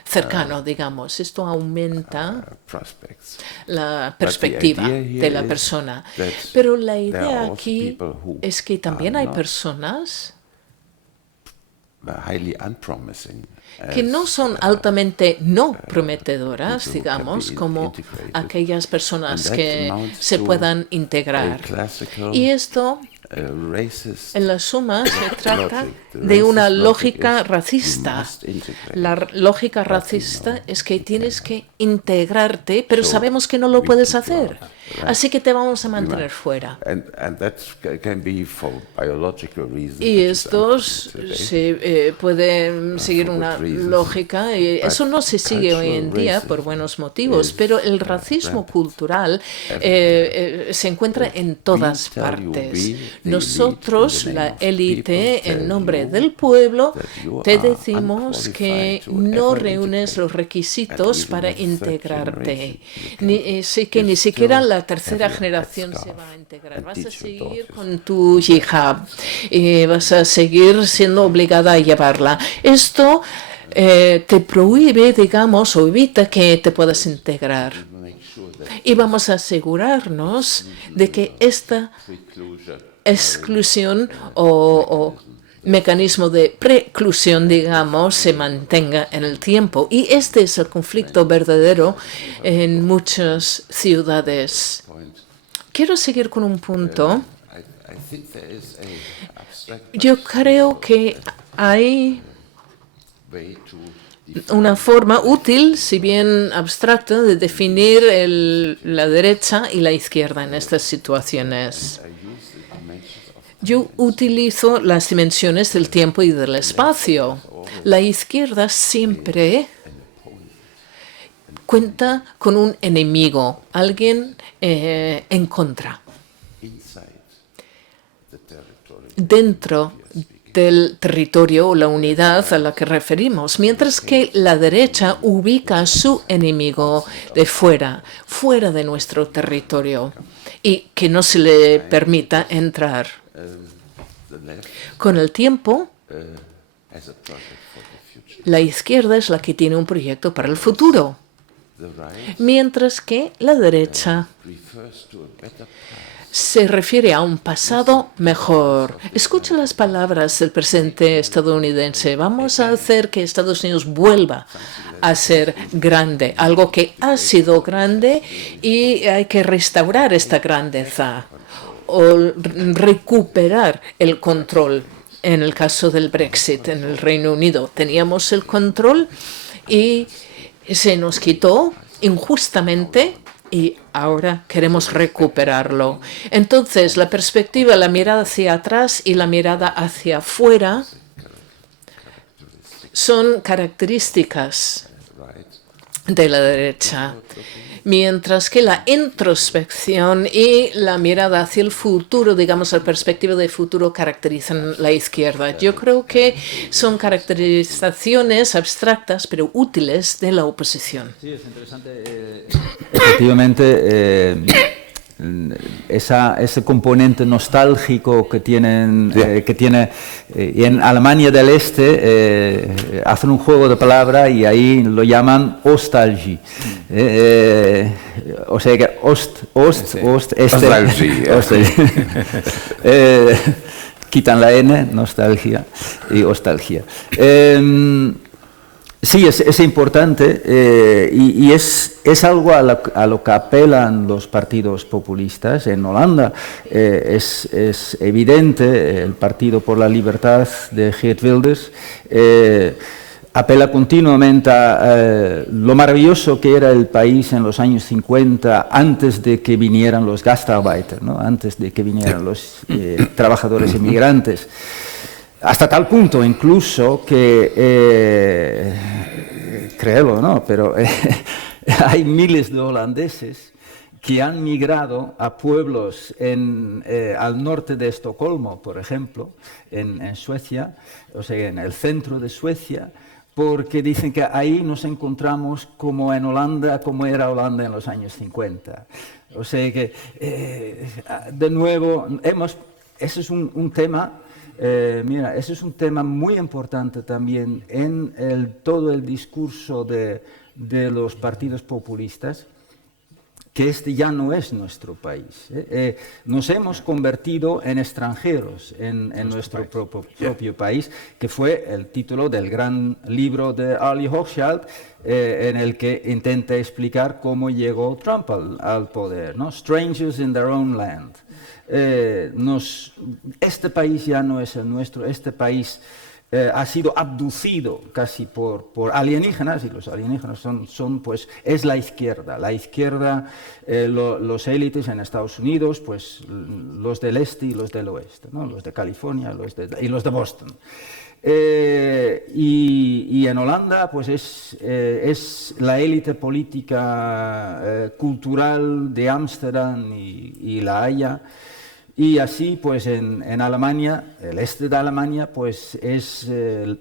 cercano, digamos. Esto aumenta Prospects. la perspectiva de la persona. Pero la idea aquí es que también hay personas Highly unpromising, que no son altamente no prometedoras, digamos, como aquellas personas que se puedan integrar. Y esto, en la suma, se trata de una lógica racista. La lógica racista es que tienes que integrarte, pero sabemos que no lo puedes hacer. Así que te vamos a mantener fuera. Y estos se pueden seguir una lógica, y eso no se sigue hoy en día por buenos motivos, pero el racismo cultural se encuentra en todas partes. Nosotros, la élite, en nombre del pueblo, te decimos que no reúnes los requisitos para integrarte. Así que ni siquiera la tercera generación se va a integrar. Vas a seguir con tu hijab y vas a seguir siendo obligada a llevarla. Esto te prohíbe, digamos, o evita que te puedas integrar. Y vamos a asegurarnos de que esta exclusión o mecanismo de preclusión, digamos, se mantenga en el tiempo. Y este es el conflicto verdadero en muchas ciudades. Quiero seguir con un punto. Yo creo que hay una forma útil, si bien abstracta, de definir la derecha y la izquierda en estas situaciones. Yo utilizo las dimensiones del tiempo y del espacio. La izquierda siempre cuenta con un enemigo, alguien en contra, dentro del territorio o la unidad a la que referimos, mientras que la derecha ubica a su enemigo de fuera de nuestro territorio y que no se le permita entrar. Con el tiempo, la izquierda es la que tiene un proyecto para el futuro, mientras que la derecha se refiere a un pasado mejor. Escucha las palabras del presidente estadounidense. Vamos a hacer que Estados Unidos vuelva a ser grande, algo que ha sido grande, y hay que restaurar esta grandeza o recuperar el control. En el caso del Brexit, en el Reino Unido, teníamos el control y se nos quitó injustamente y ahora queremos recuperarlo. Entonces, la perspectiva, la mirada hacia atrás y la mirada hacia afuera son características de la derecha, mientras que la introspección y la mirada hacia el futuro, digamos, la perspectiva de futuro, caracterizan la izquierda. Yo creo que son caracterizaciones abstractas pero útiles de la oposición. Sí, es interesante. Efectivamente, ese componente nostálgico que tiene y en Alemania del Este hacen un juego de palabras y ahí lo llaman Ostalgie. O sea que quitan la N, nostalgia y ostalgia. Sí, es importante y es algo a lo que apelan los partidos populistas. En Holanda es evidente, el Partido por la Libertad de Geert Wilders apela continuamente a lo maravilloso que era el país en los años 50, antes de que vinieran los Gastarbeiter, ¿no? Antes de que vinieran los trabajadores inmigrantes. Hasta tal punto incluso que, créelo, ¿no? Pero hay miles de holandeses que han migrado a pueblos al norte de Estocolmo, por ejemplo, en Suecia, o sea, en el centro de Suecia, porque dicen que ahí nos encontramos como en Holanda, como era Holanda en los años 50. O sea que, de nuevo, ese es un tema... mira, ese es un tema muy importante también en todo el discurso de los partidos populistas, que este ya no es nuestro país. Nos hemos convertido en extranjeros en nuestro propio país, que fue el título del gran libro de Arlie Hochschild, en el que intenta explicar cómo llegó Trump al poder, ¿no? Strangers in their own land. Este país ya no es el nuestro, este país ha sido abducido casi por alienígenas, y los alienígenas pues, es la izquierda, los élites en Estados Unidos, pues los del este y los del oeste, ¿no? Los de California y los de Boston. Y en Holanda pues es la élite política cultural de Ámsterdam y La Haya. Y así, pues en Alemania, el este de Alemania, pues es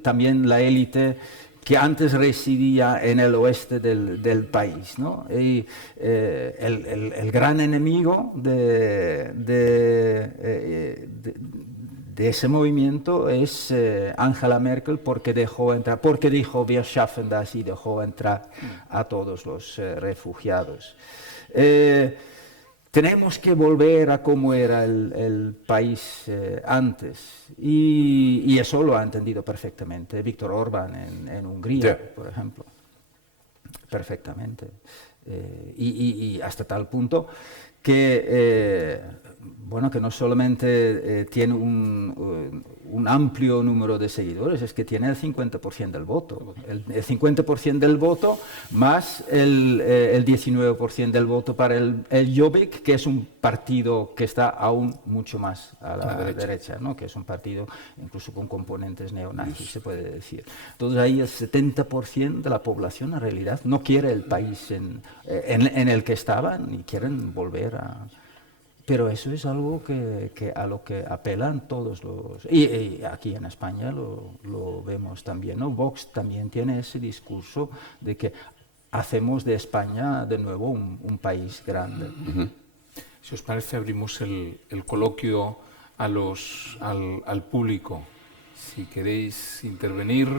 también la élite que antes residía en el oeste del país, ¿no? Y el gran enemigo de ese movimiento es Angela Merkel, porque dijo wir schaffen das y dejó entrar a todos los refugiados. Tenemos que volver a cómo era el país antes, y eso lo ha entendido perfectamente Viktor Orbán en Hungría, por ejemplo, perfectamente, y hasta tal punto que, bueno, que no solamente tiene un amplio número de seguidores, es que tiene el 50% del voto. El 50% del voto más el 19% del voto para el Jobbik, que es un partido que está aún mucho más a la derecha, ¿no? Que es un partido incluso con componentes neonazis, se puede decir. Entonces ahí el 70% de la población en realidad no quiere el país en el que estaban y quieren volver a... Pero eso es algo a lo que apelan todos los... Y aquí en España lo vemos también, ¿no? Vox también tiene ese discurso de que hacemos de España de nuevo un país grande. Si os parece, abrimos el coloquio al público. Si queréis intervenir...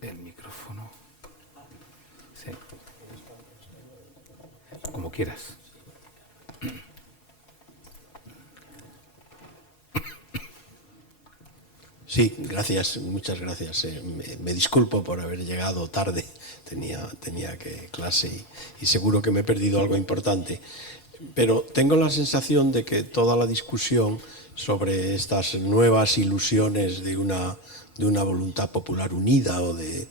El micrófono. Sí. Como quieras. Sí, gracias, muchas gracias. Me disculpo por haber llegado tarde, tenía clase y seguro que me he perdido algo importante. Pero tengo la sensación de que toda la discusión sobre estas nuevas ilusiones de una voluntad popular unida o de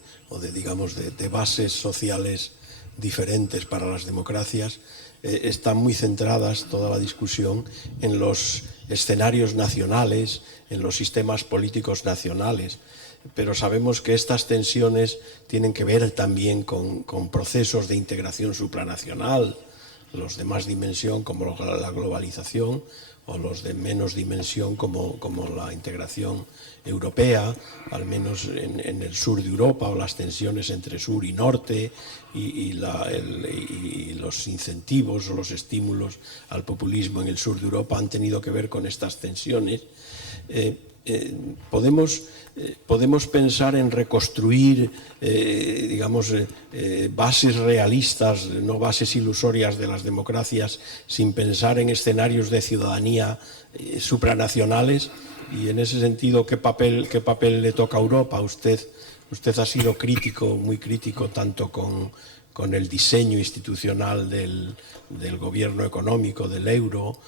bases sociales diferentes para las democracias, están muy centradas toda la discusión en los escenarios nacionales, en los sistemas políticos nacionales, pero sabemos que estas tensiones tienen que ver también con procesos de integración supranacional, los de más dimensión como la globalización, o los de menos dimensión como la integración europea, al menos en el sur de Europa, o las tensiones entre sur y norte, y los incentivos o los estímulos al populismo en el sur de Europa han tenido que ver con estas tensiones. podemos pensar en reconstruir, bases realistas, no bases ilusorias de las democracias, sin pensar en escenarios de ciudadanía supranacionales. Y en ese sentido, ¿qué papel le toca a Europa? Usted ha sido crítico, muy crítico, tanto con el diseño institucional del gobierno económico, del euro,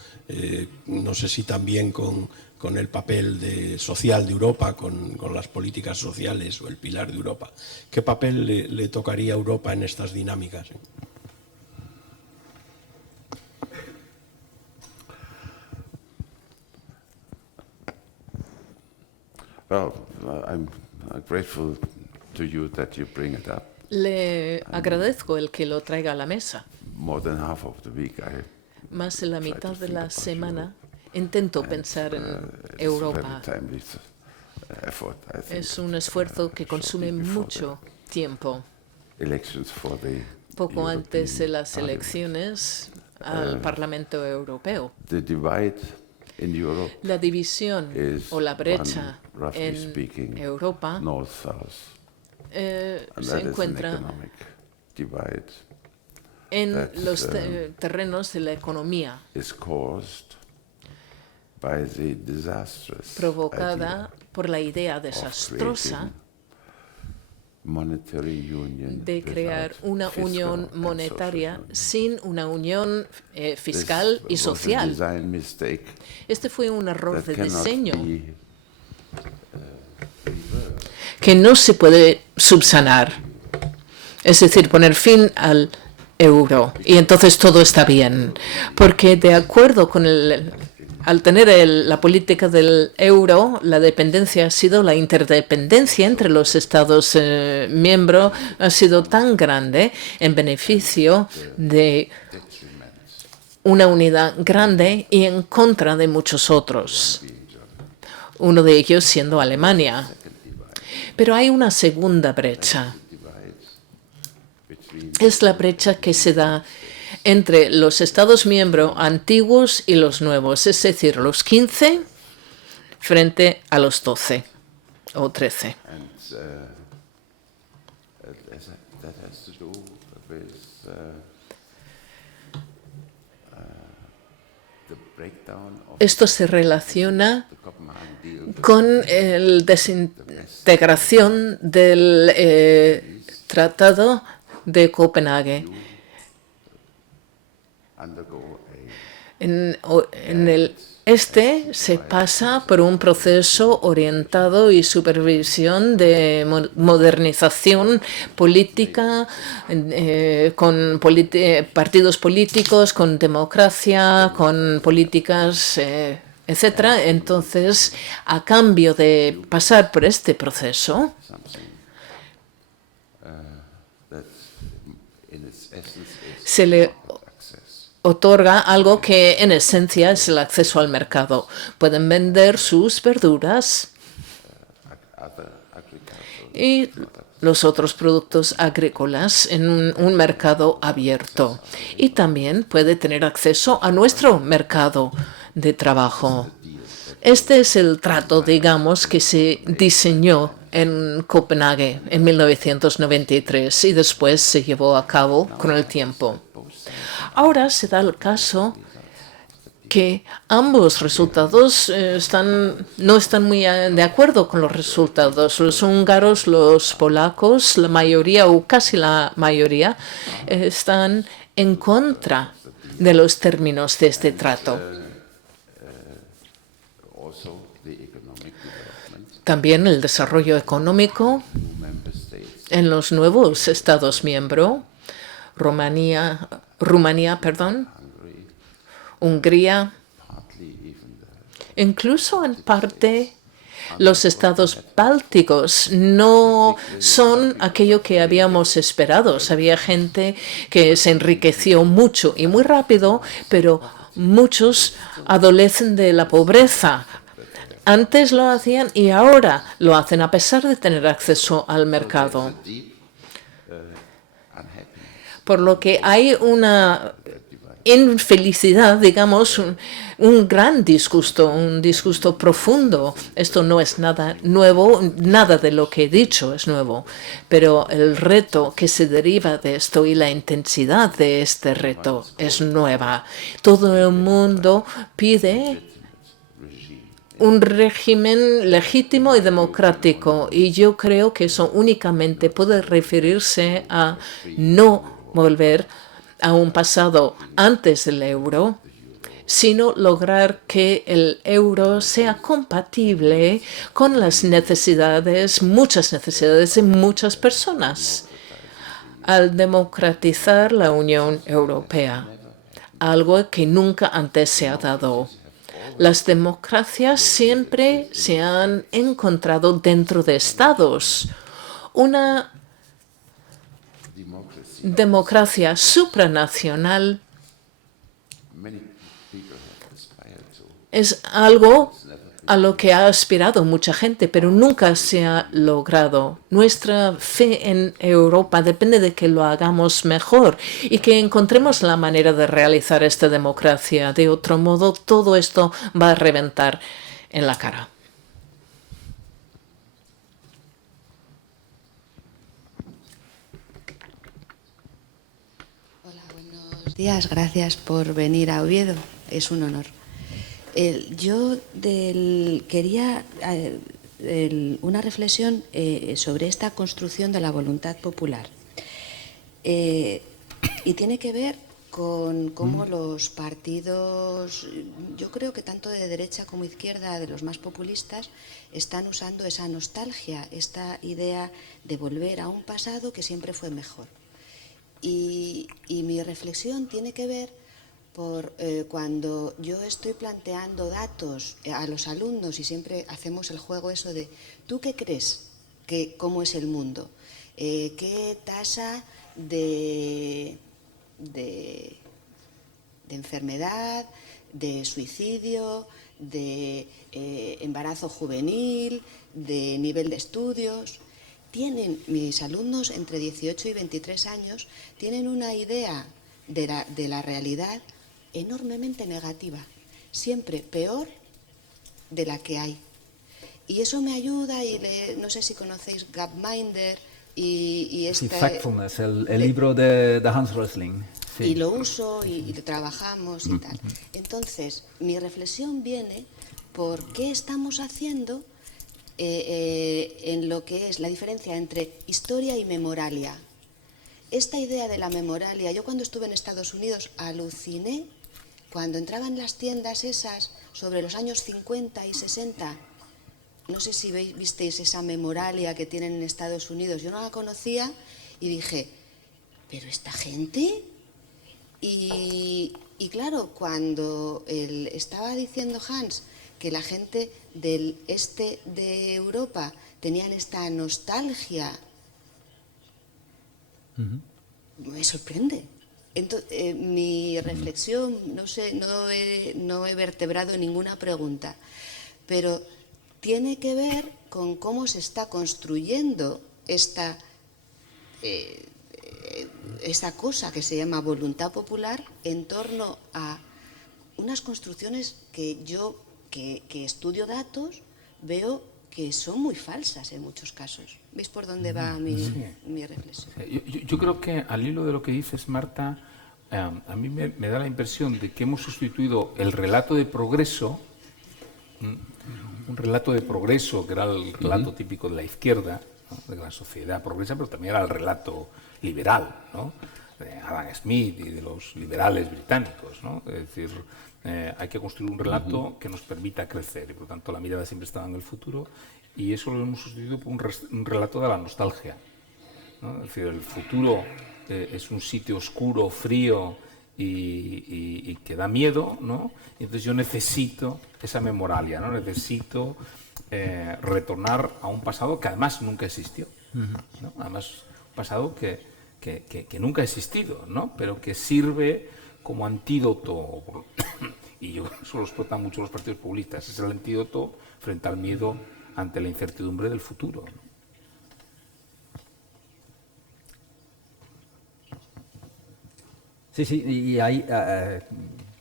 no sé si también con el papel social de Europa, con las políticas sociales o el pilar de Europa. ¿Qué papel le tocaría a Europa en estas dinámicas? Well, I'm grateful to you that you bring it up. Le agradezco el que lo traiga a la mesa. More than half of the week Más de la mitad de la semana intento pensar en Europa. Es un esfuerzo que consume mucho tiempo. Poco antes de las elecciones al Parlamento Europeo. La división o la brecha en Europa se encuentra en los terrenos de la economía, provocada por la idea desastrosa de crear una unión monetaria sin una unión fiscal y social. Este fue un error de diseño que no se puede subsanar, es decir, poner fin al euro y entonces todo está bien, porque de acuerdo con al tener la política del euro, la dependencia ha sido la interdependencia entre los Estados miembros ha sido tan grande en beneficio de una unidad grande y en contra de muchos otros, uno de ellos siendo Alemania. Pero hay una segunda brecha. Es la brecha que se da entre los Estados miembros antiguos y los nuevos, es decir, los 15 frente a los 12 o 13. Esto se relaciona con la desintegración del Tratado de Copenhague. En el se pasa por un proceso orientado y supervisión de modernización política, con partidos políticos, con democracia, con políticas, etcétera. Entonces, a cambio de pasar por este proceso, se le otorga algo que en esencia es el acceso al mercado. Pueden vender sus verduras y los otros productos agrícolas en un mercado abierto. Y también puede tener acceso a nuestro mercado de trabajo. Este es el trato, digamos, que se diseñó en Copenhague en 1993 y después se llevó a cabo con el tiempo. Ahora se da el caso que ambos resultados no están muy de acuerdo con los resultados. Los húngaros, los polacos, la mayoría o casi la mayoría están en contra de los términos de este trato. También el desarrollo económico en los nuevos Estados miembros, Rumanía, Hungría, incluso en parte los estados bálticos no son aquello que habíamos esperado. Había gente que se enriqueció mucho y muy rápido, pero muchos adolecen de la pobreza. Antes lo hacían y ahora lo hacen a pesar de tener acceso al mercado. Por lo que hay una infelicidad, digamos, un gran disgusto, un disgusto profundo. Esto no es nada nuevo, nada de lo que he dicho es nuevo, pero el reto que se deriva de esto y la intensidad de este reto es nueva. Todo el mundo pide un régimen legítimo y democrático, y yo creo que eso únicamente puede referirse a no volver a un pasado antes del euro, sino lograr que el euro sea compatible con las necesidades, muchas necesidades de muchas personas, al democratizar la Unión Europea, algo que nunca antes se ha dado. Las democracias siempre se han encontrado dentro de estados. Una democracia supranacional es algo a lo que ha aspirado mucha gente, pero nunca se ha logrado. Nuestra fe en Europa depende de que lo hagamos mejor y que encontremos la manera de realizar esta democracia. De otro modo, todo esto va a reventar en la cara. Hola, buenos días. Gracias por venir a Oviedo. Es un honor. Yo quería una reflexión sobre esta construcción de la voluntad popular. Y tiene que ver con cómo los partidos, yo creo que tanto de derecha como izquierda, de los más populistas, están usando esa nostalgia, esta idea de volver a un pasado que siempre fue mejor. Y mi reflexión tiene que ver por cuando yo estoy planteando datos a los alumnos y siempre hacemos el juego eso de ¿tú qué crees? ¿Cómo es el mundo? ¿Qué tasa de enfermedad, de suicidio, de embarazo juvenil, de nivel de estudios? Mis alumnos entre 18 y 23 años tienen una idea de la realidad enormemente negativa, siempre peor de la que hay. Y eso me ayuda, y no sé si conocéis Gapminder y Sí, Factfulness, el libro de Hans Rosling. Sí. Y lo uso y lo trabajamos y tal. Entonces, mi reflexión viene por qué estamos haciendo en lo que es la diferencia entre historia y memoralia. Esta idea de la memoralia, yo cuando estuve en Estados Unidos aluciné cuando entraba en las tiendas esas sobre los años 50 y 60. No sé si visteis esa memoralia que tienen en Estados Unidos. Yo no la conocía y dije, ¿pero esta gente? Y claro, cuando estaba diciendo Hans que la gente del este de Europa tenían esta nostalgia, me sorprende. Entonces, mi reflexión, no sé, no he vertebrado ninguna pregunta, pero tiene que ver con cómo se está construyendo esta cosa que se llama voluntad popular en torno a unas construcciones que yo, que estudio datos, veo que son muy falsas en muchos casos. ¿Veis por dónde va mi reflexión? Yo creo que al hilo de lo que dices, Marta, a mí me da la impresión de que hemos sustituido el relato de progreso, un relato de progreso que era el relato típico de la izquierda, ¿no? De que la sociedad progresa, pero también era el relato liberal, ¿no? De Adam Smith y de los liberales británicos, ¿no? Es decir, hay que construir un relato que nos permita crecer y por lo tanto la mirada siempre estaba en el futuro, y eso lo hemos sustituido por un relato de la nostalgia, ¿no? Es decir, el futuro es un sitio oscuro, frío y que da miedo, ¿no? Y entonces yo necesito esa memoralia, ¿no? Necesito retornar a un pasado que además nunca existió, ¿no? Además un pasado que nunca ha existido, ¿no? Pero que sirve como antídoto, y yo eso lo explotan mucho los partidos populistas, es el antídoto frente al miedo ante la incertidumbre del futuro, ¿no? Sí, sí, y hay,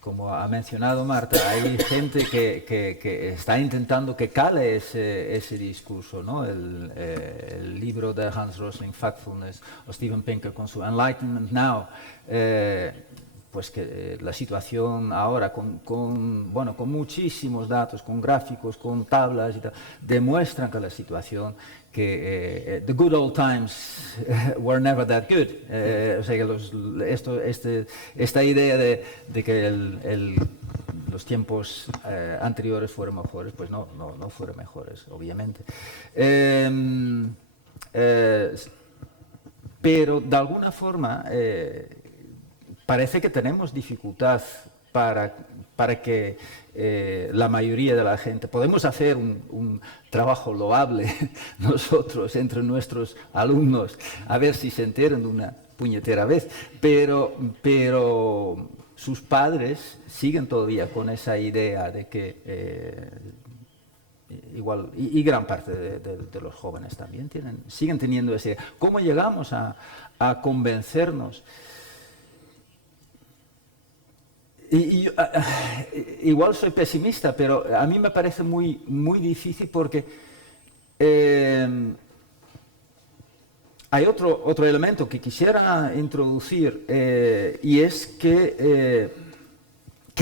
como ha mencionado Marta, hay gente que está intentando que cale ese discurso, ¿no? El libro de Hans Rosling, Factfulness, o Steven Pinker con su Enlightenment Now, pues que la situación ahora con muchísimos datos, con gráficos, con tablas y tal, demuestran que la situación que the good old times were never that good. O sea que esta idea de que los tiempos anteriores fueron mejores, pues no fueron mejores, obviamente. Pero de alguna forma parece que tenemos dificultad para que la mayoría de la gente, podemos hacer un trabajo loable nosotros entre nuestros alumnos, a ver si se enteran de una puñetera vez, pero sus padres siguen todavía con esa idea de que igual, y gran parte de los jóvenes también siguen teniendo esa idea. ¿Cómo llegamos a convencernos? Igual soy pesimista, pero a mí me parece muy, muy difícil porque hay otro elemento que quisiera introducir y es que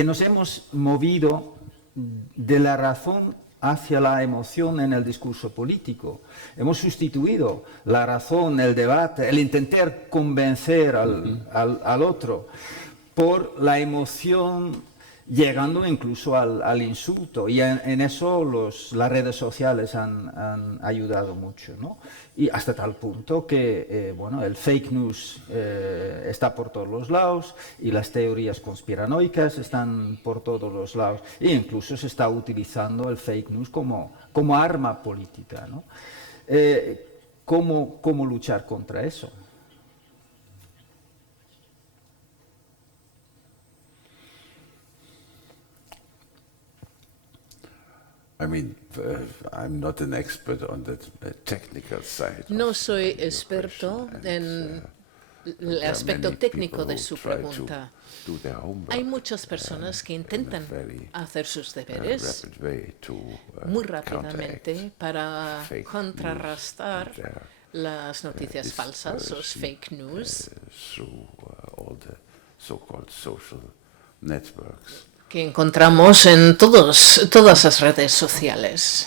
nos hemos movido de la razón hacia la emoción en el discurso político. Hemos sustituido la razón, el debate, el intentar convencer al otro por la emoción, llegando incluso al insulto. Y en eso las redes sociales han ayudado mucho, ¿no? Y hasta tal punto que el fake news está por todos los lados y las teorías conspiranoicas están por todos los lados. E incluso se está utilizando el fake news como arma política, ¿no? ¿Cómo luchar contra eso? I mean, I'm not an expert on the technical side. No soy experto en el aspecto técnico de su pregunta. Hay muchas personas que intentan hacer sus deberes muy rápidamente para contrarrestar las noticias falsas, los fake news, que encontramos en todas las redes sociales.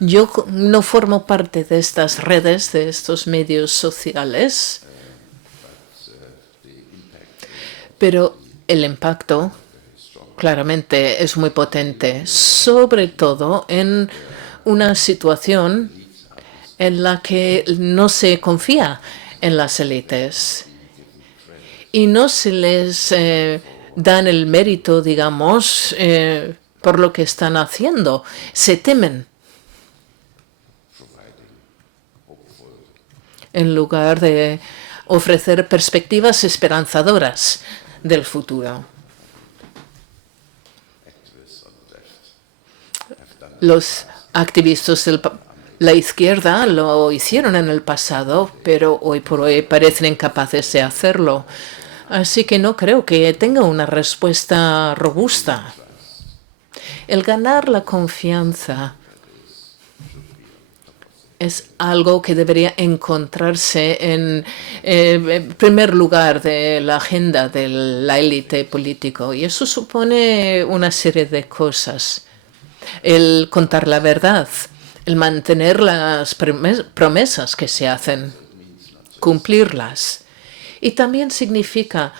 Yo no formo parte de estas redes, de estos medios sociales, pero el impacto claramente es muy potente, sobre todo en una situación en la que no se confía en las élites y no se les dan el mérito, digamos, por lo que están haciendo. Se temen en lugar de ofrecer perspectivas esperanzadoras del futuro. Los activistas de la izquierda lo hicieron en el pasado, pero hoy por hoy parecen incapaces de hacerlo. Así que no creo que tenga una respuesta robusta. El ganar la confianza es algo que debería encontrarse en primer lugar de la agenda de la élite política. Y eso supone una serie de cosas. El contar la verdad, el mantener las promesas que se hacen, cumplirlas. Y también significa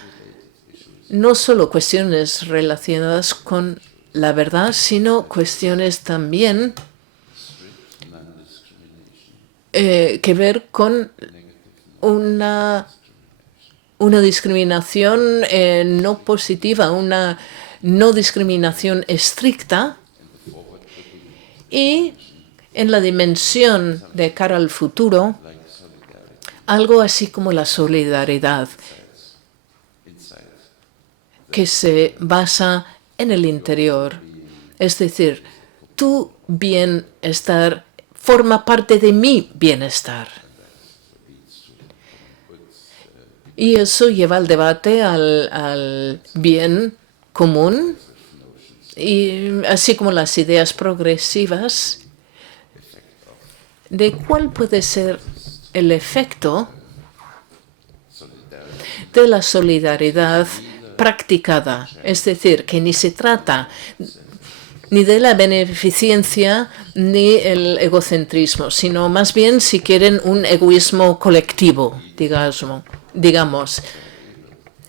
no solo cuestiones relacionadas con la verdad, sino cuestiones también que ver con una discriminación no positiva, una no discriminación estricta, y en la dimensión de cara al futuro, algo así como la solidaridad, que se basa en el interior. Es decir, tu bienestar forma parte de mi bienestar. Y eso lleva al debate al bien común, y así como las ideas progresivas de cuál puede ser el efecto de la solidaridad practicada. Es decir, que ni se trata ni de la beneficencia ni el egocentrismo, sino más bien, si quieren, un egoísmo colectivo, digamos.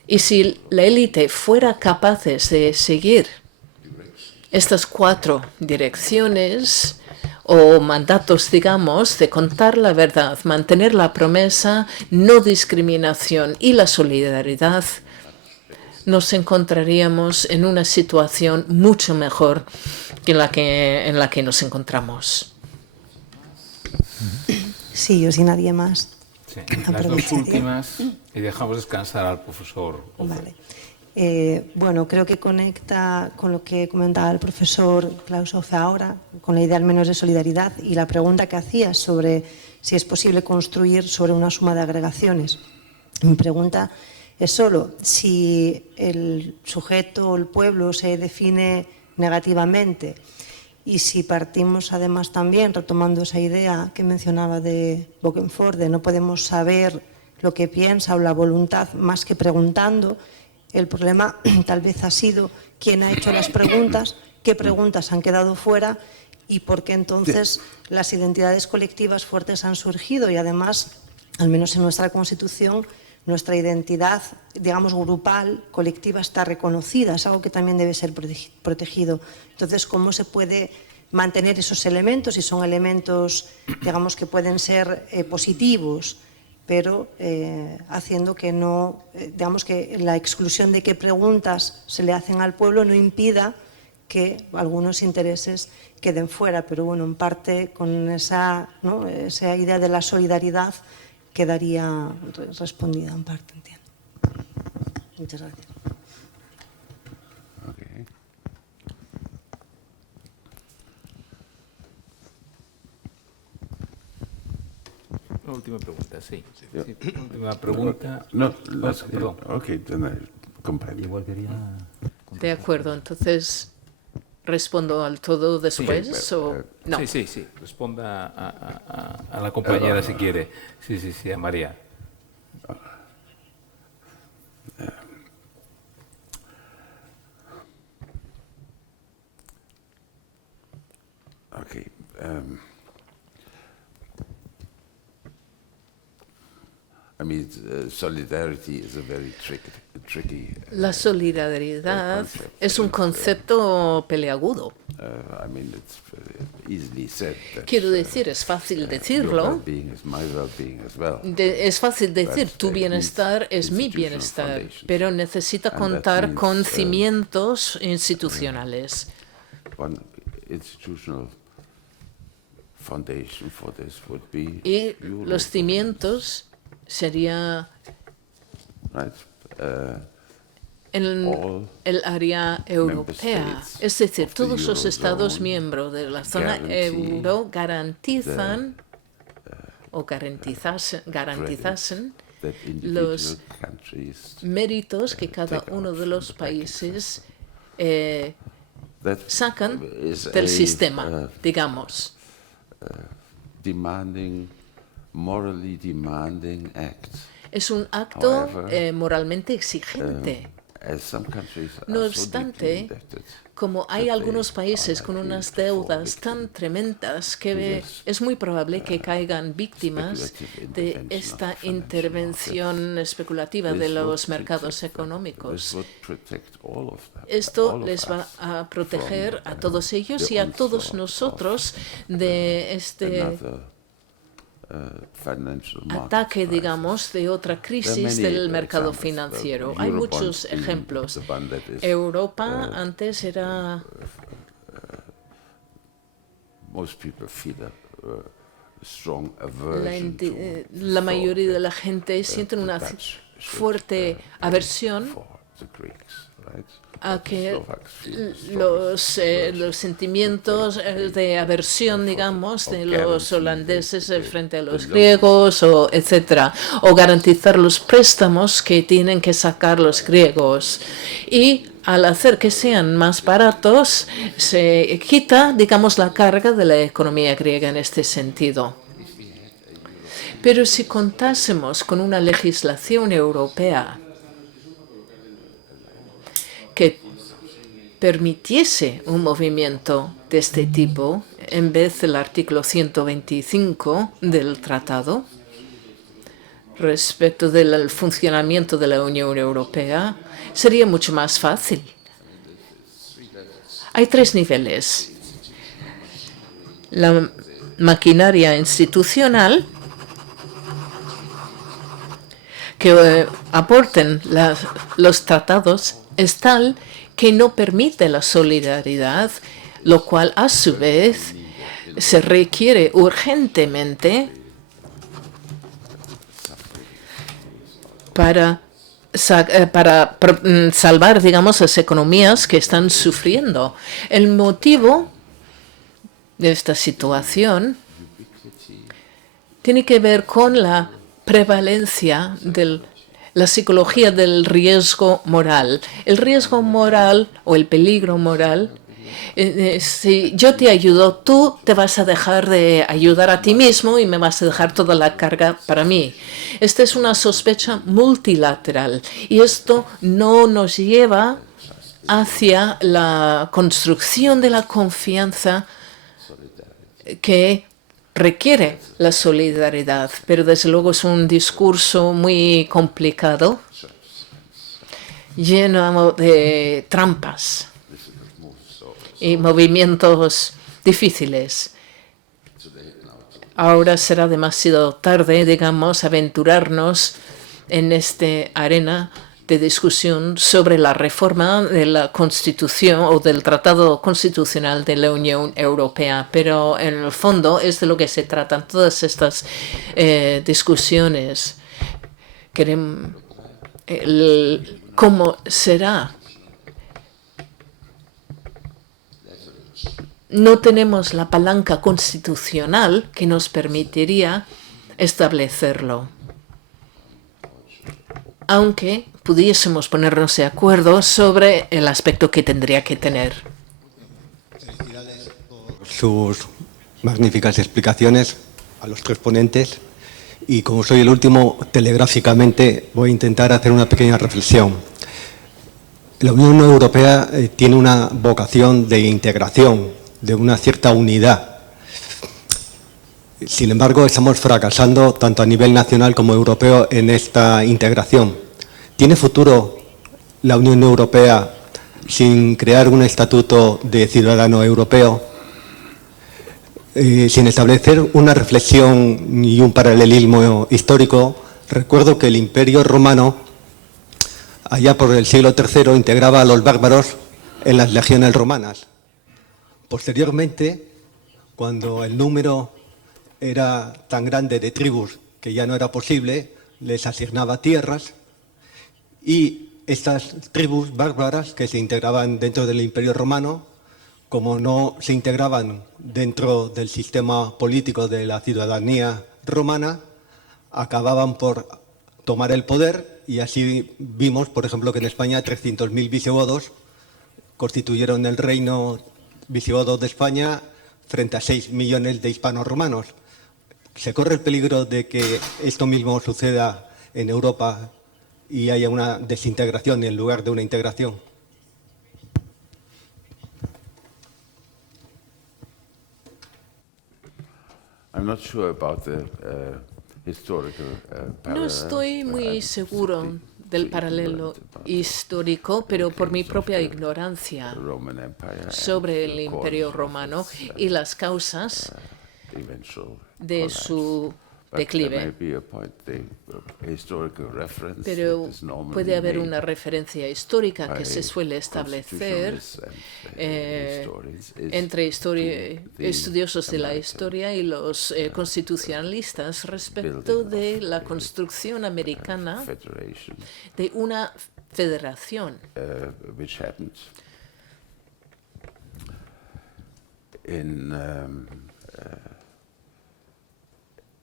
Y si la élite fuera capaces de seguir estas 4 direcciones o mandatos, digamos, de contar la verdad, mantener la promesa, no discriminación y la solidaridad, nos encontraríamos en una situación mucho mejor que en la que nos encontramos. Sí, yo sin nadie más. Sí. Las 2 últimas y dejamos descansar al profesor. Vale. Bueno, creo que conecta con lo que comentaba el profesor Klaus Hofe ahora, con la idea al menos de solidaridad y la pregunta que hacía sobre si es posible construir sobre una suma de agregaciones. Mi pregunta es solo si el sujeto o el pueblo se define negativamente y si partimos además también, retomando esa idea que mencionaba de Bokenford, de no podemos saber lo que piensa o la voluntad más que preguntando. El problema tal vez ha sido quién ha hecho las preguntas, qué preguntas han quedado fuera y por qué entonces las identidades colectivas fuertes han surgido y además, al menos en nuestra Constitución, nuestra identidad, digamos, grupal, colectiva, está reconocida, es algo que también debe ser protegido. Entonces, ¿cómo se puede mantener esos elementos? Y son elementos, digamos, que pueden ser positivos, pero haciendo que no, digamos, que la exclusión de qué preguntas se le hacen al pueblo no impida que algunos intereses queden fuera. Pero bueno, en parte con esa, ¿no?, esa idea de la solidaridad quedaría respondida en parte, entiendo. Muchas gracias. Okay. La última pregunta, sí. Sí, última pregunta. No, perdón. Okay, then I come back. Igual quería... De acuerdo, entonces, ¿respondo al todo después? Sí, o no? Sí. Responda a la compañera si quiere. Sí, a María. Okay. I mean, solidarity is a very tricky. La solidaridad concept. es un concepto peleagudo. I mean, it's easily said that, Quiero decir, es fácil your decirlo. well-being is my well-being as well. Es fácil decir, But tu it bienestar needs es mi institutional bienestar, foundations. pero necesita And that contar means, con cimientos institucionales. One institutional foundation for this would be Y Eurozone, los cimientos sería right? en All el área europea. states Es decir, of the todos los estados Eurozone miembros de la zona euro garantizan o garantizasen that los individual countries méritos que cada take uno out de from los the package. países That sacan is del a, sistema, digamos. morally demanding act. Es un acto However, moralmente exigente. As some countries are No so obstante, deeply indebted como hay that algunos they países are con likely unas to fall deudas victim tan tremendas que this, es muy probable que caigan víctimas speculative de intervention of esta the financial intervención especulativa de This would los mercados protect them. económicos. This would protect all of them, Esto all of les va us a proteger from, a todos ellos the y a todos onslaught nosotros of, de este another, financial market ataque, crisis. digamos, de otra crisis There are many del mercado examples. financiero. The Hay Eurobond muchos being ejemplos. the one that is, Europa antes era... most people feel a strong aversion to la mayoría de la gente siente una Dutch should, fuerte aversión for the Greeks, right? a que los sentimientos de aversión, digamos, de los holandeses frente a los griegos, o etcétera, o garantizar los préstamos que tienen que sacar los griegos. Y al hacer que sean más baratos, se quita, digamos, la carga de la economía griega en este sentido. Pero si contásemos con una legislación europea que permitiese un movimiento de este tipo en vez del artículo 125 del tratado respecto del funcionamiento de la Unión Europea, sería mucho más fácil. Hay 3 niveles. La maquinaria institucional que aporten los tratados es tal que no permite la solidaridad, lo cual a su vez se requiere urgentemente para salvar, digamos, las economías que están sufriendo. El motivo de esta situación tiene que ver con la prevalencia de la psicología del riesgo moral. El riesgo moral o el peligro moral, si yo te ayudo, tú te vas a dejar de ayudar a ti mismo y me vas a dejar toda la carga para mí. Esta es una sospecha multilateral y esto no nos lleva hacia la construcción de la confianza que requiere la solidaridad, pero desde luego es un discurso muy complicado, lleno de trampas y movimientos difíciles. Ahora será demasiado tarde, digamos, aventurarnos en esta arena de discusión sobre la reforma de la Constitución o del Tratado Constitucional de la Unión Europea. Pero en el fondo es de lo que se tratan todas estas discusiones. ¿Cómo será? No tenemos la palanca constitucional que nos permitiría establecerlo. Aunque pudiésemos ponernos de acuerdo sobre el aspecto que tendría que tener. Sus magníficas explicaciones a los 3 ponentes y como soy el último, telegráficamente voy a intentar hacer una pequeña reflexión. La Unión Europea tiene una vocación de integración, de una cierta unidad. Sin embargo, estamos fracasando tanto a nivel nacional como europeo en esta integración. ¿Tiene futuro la Unión Europea sin crear un estatuto de ciudadano europeo? Sin establecer una reflexión y un paralelismo histórico, recuerdo que el Imperio Romano, allá por el siglo III, integraba a los bárbaros en las legiones romanas. Posteriormente, cuando el número era tan grande de tribus que ya no era posible, les asignaba tierras y estas tribus bárbaras que se integraban dentro del Imperio Romano, como no se integraban dentro del sistema político de la ciudadanía romana, acababan por tomar el poder y así vimos, por ejemplo, que en España 300.000 visigodos constituyeron el reino visigodo de España frente a 6 millones de hispanos romanos. ¿Se corre el peligro de que esto mismo suceda en Europa y haya una desintegración en lugar de una integración? No estoy muy seguro del paralelo histórico, pero por mi propia ignorancia sobre el Imperio Romano y las causas de su declive. Pero puede haber una referencia histórica que se suele establecer entre estudiosos de la historia y los constitucionalistas respecto de la construcción americana de una federación. Which happened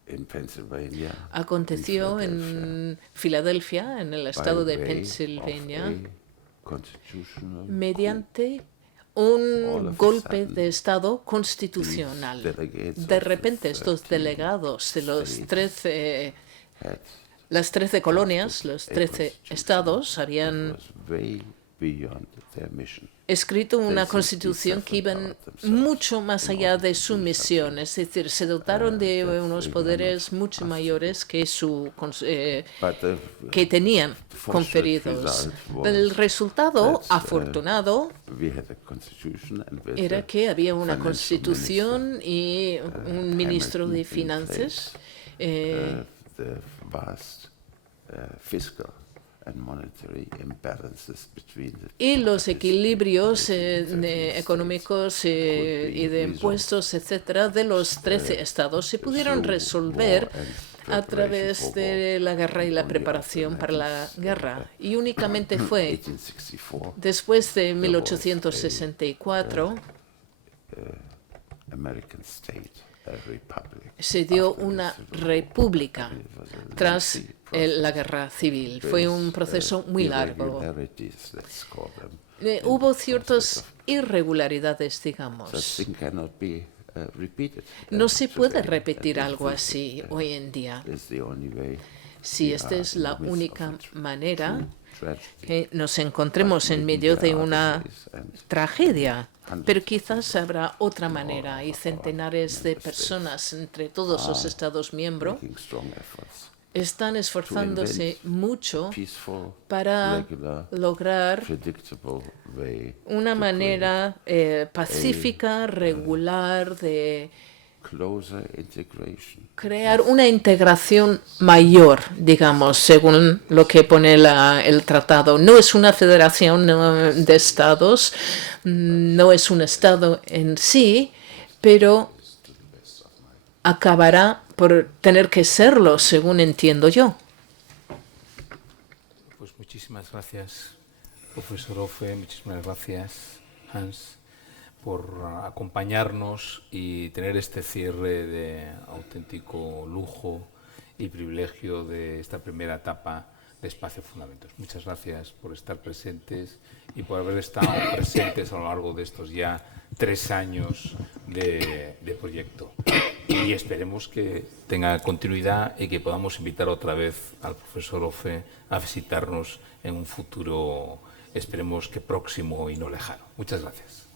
in Pennsylvania. Aconteció en Filadelfia, en el estado de Pensilvania, mediante un golpe de Estado constitucional. De repente, estos delegados de las 13 colonias, los 13 estados, habían escrito una constitución que iba mucho más allá de su misión, es decir, se dotaron de unos poderes mucho mayores que que tenían conferidos. El resultado afortunado era que había una constitución y un ministro de finanzas y los equilibrios económicos y de impuestos, etcétera, de los 13 estados se pudieron resolver a través de la guerra y la preparación para la guerra. Y únicamente fue después de 1864 se dio una república tras la guerra civil. Fue un proceso muy largo. Hubo ciertas irregularidades, digamos. No se puede repetir algo así hoy en día. Si esta es la única manera que nos encontremos en medio de una tragedia, pero quizás habrá otra manera y centenares de personas entre todos los Estados miembros están esforzándose mucho para lograr una manera pacífica, regular de crear una integración mayor, digamos, según lo que pone el tratado. No es una federación de estados, no es un estado en sí, pero acabará por tener que serlo, según entiendo yo. Pues muchísimas gracias, profesor Ofe, muchísimas gracias, Hans, por acompañarnos y tener este cierre de auténtico lujo y privilegio de esta primera etapa de Espacio Fundamentos. Muchas gracias por estar presentes y por haber estado presentes a lo largo de estos ya 3 años de proyecto. Y esperemos que tenga continuidad y que podamos invitar otra vez al profesor Ofe a visitarnos en un futuro, esperemos que próximo y no lejano. Muchas gracias.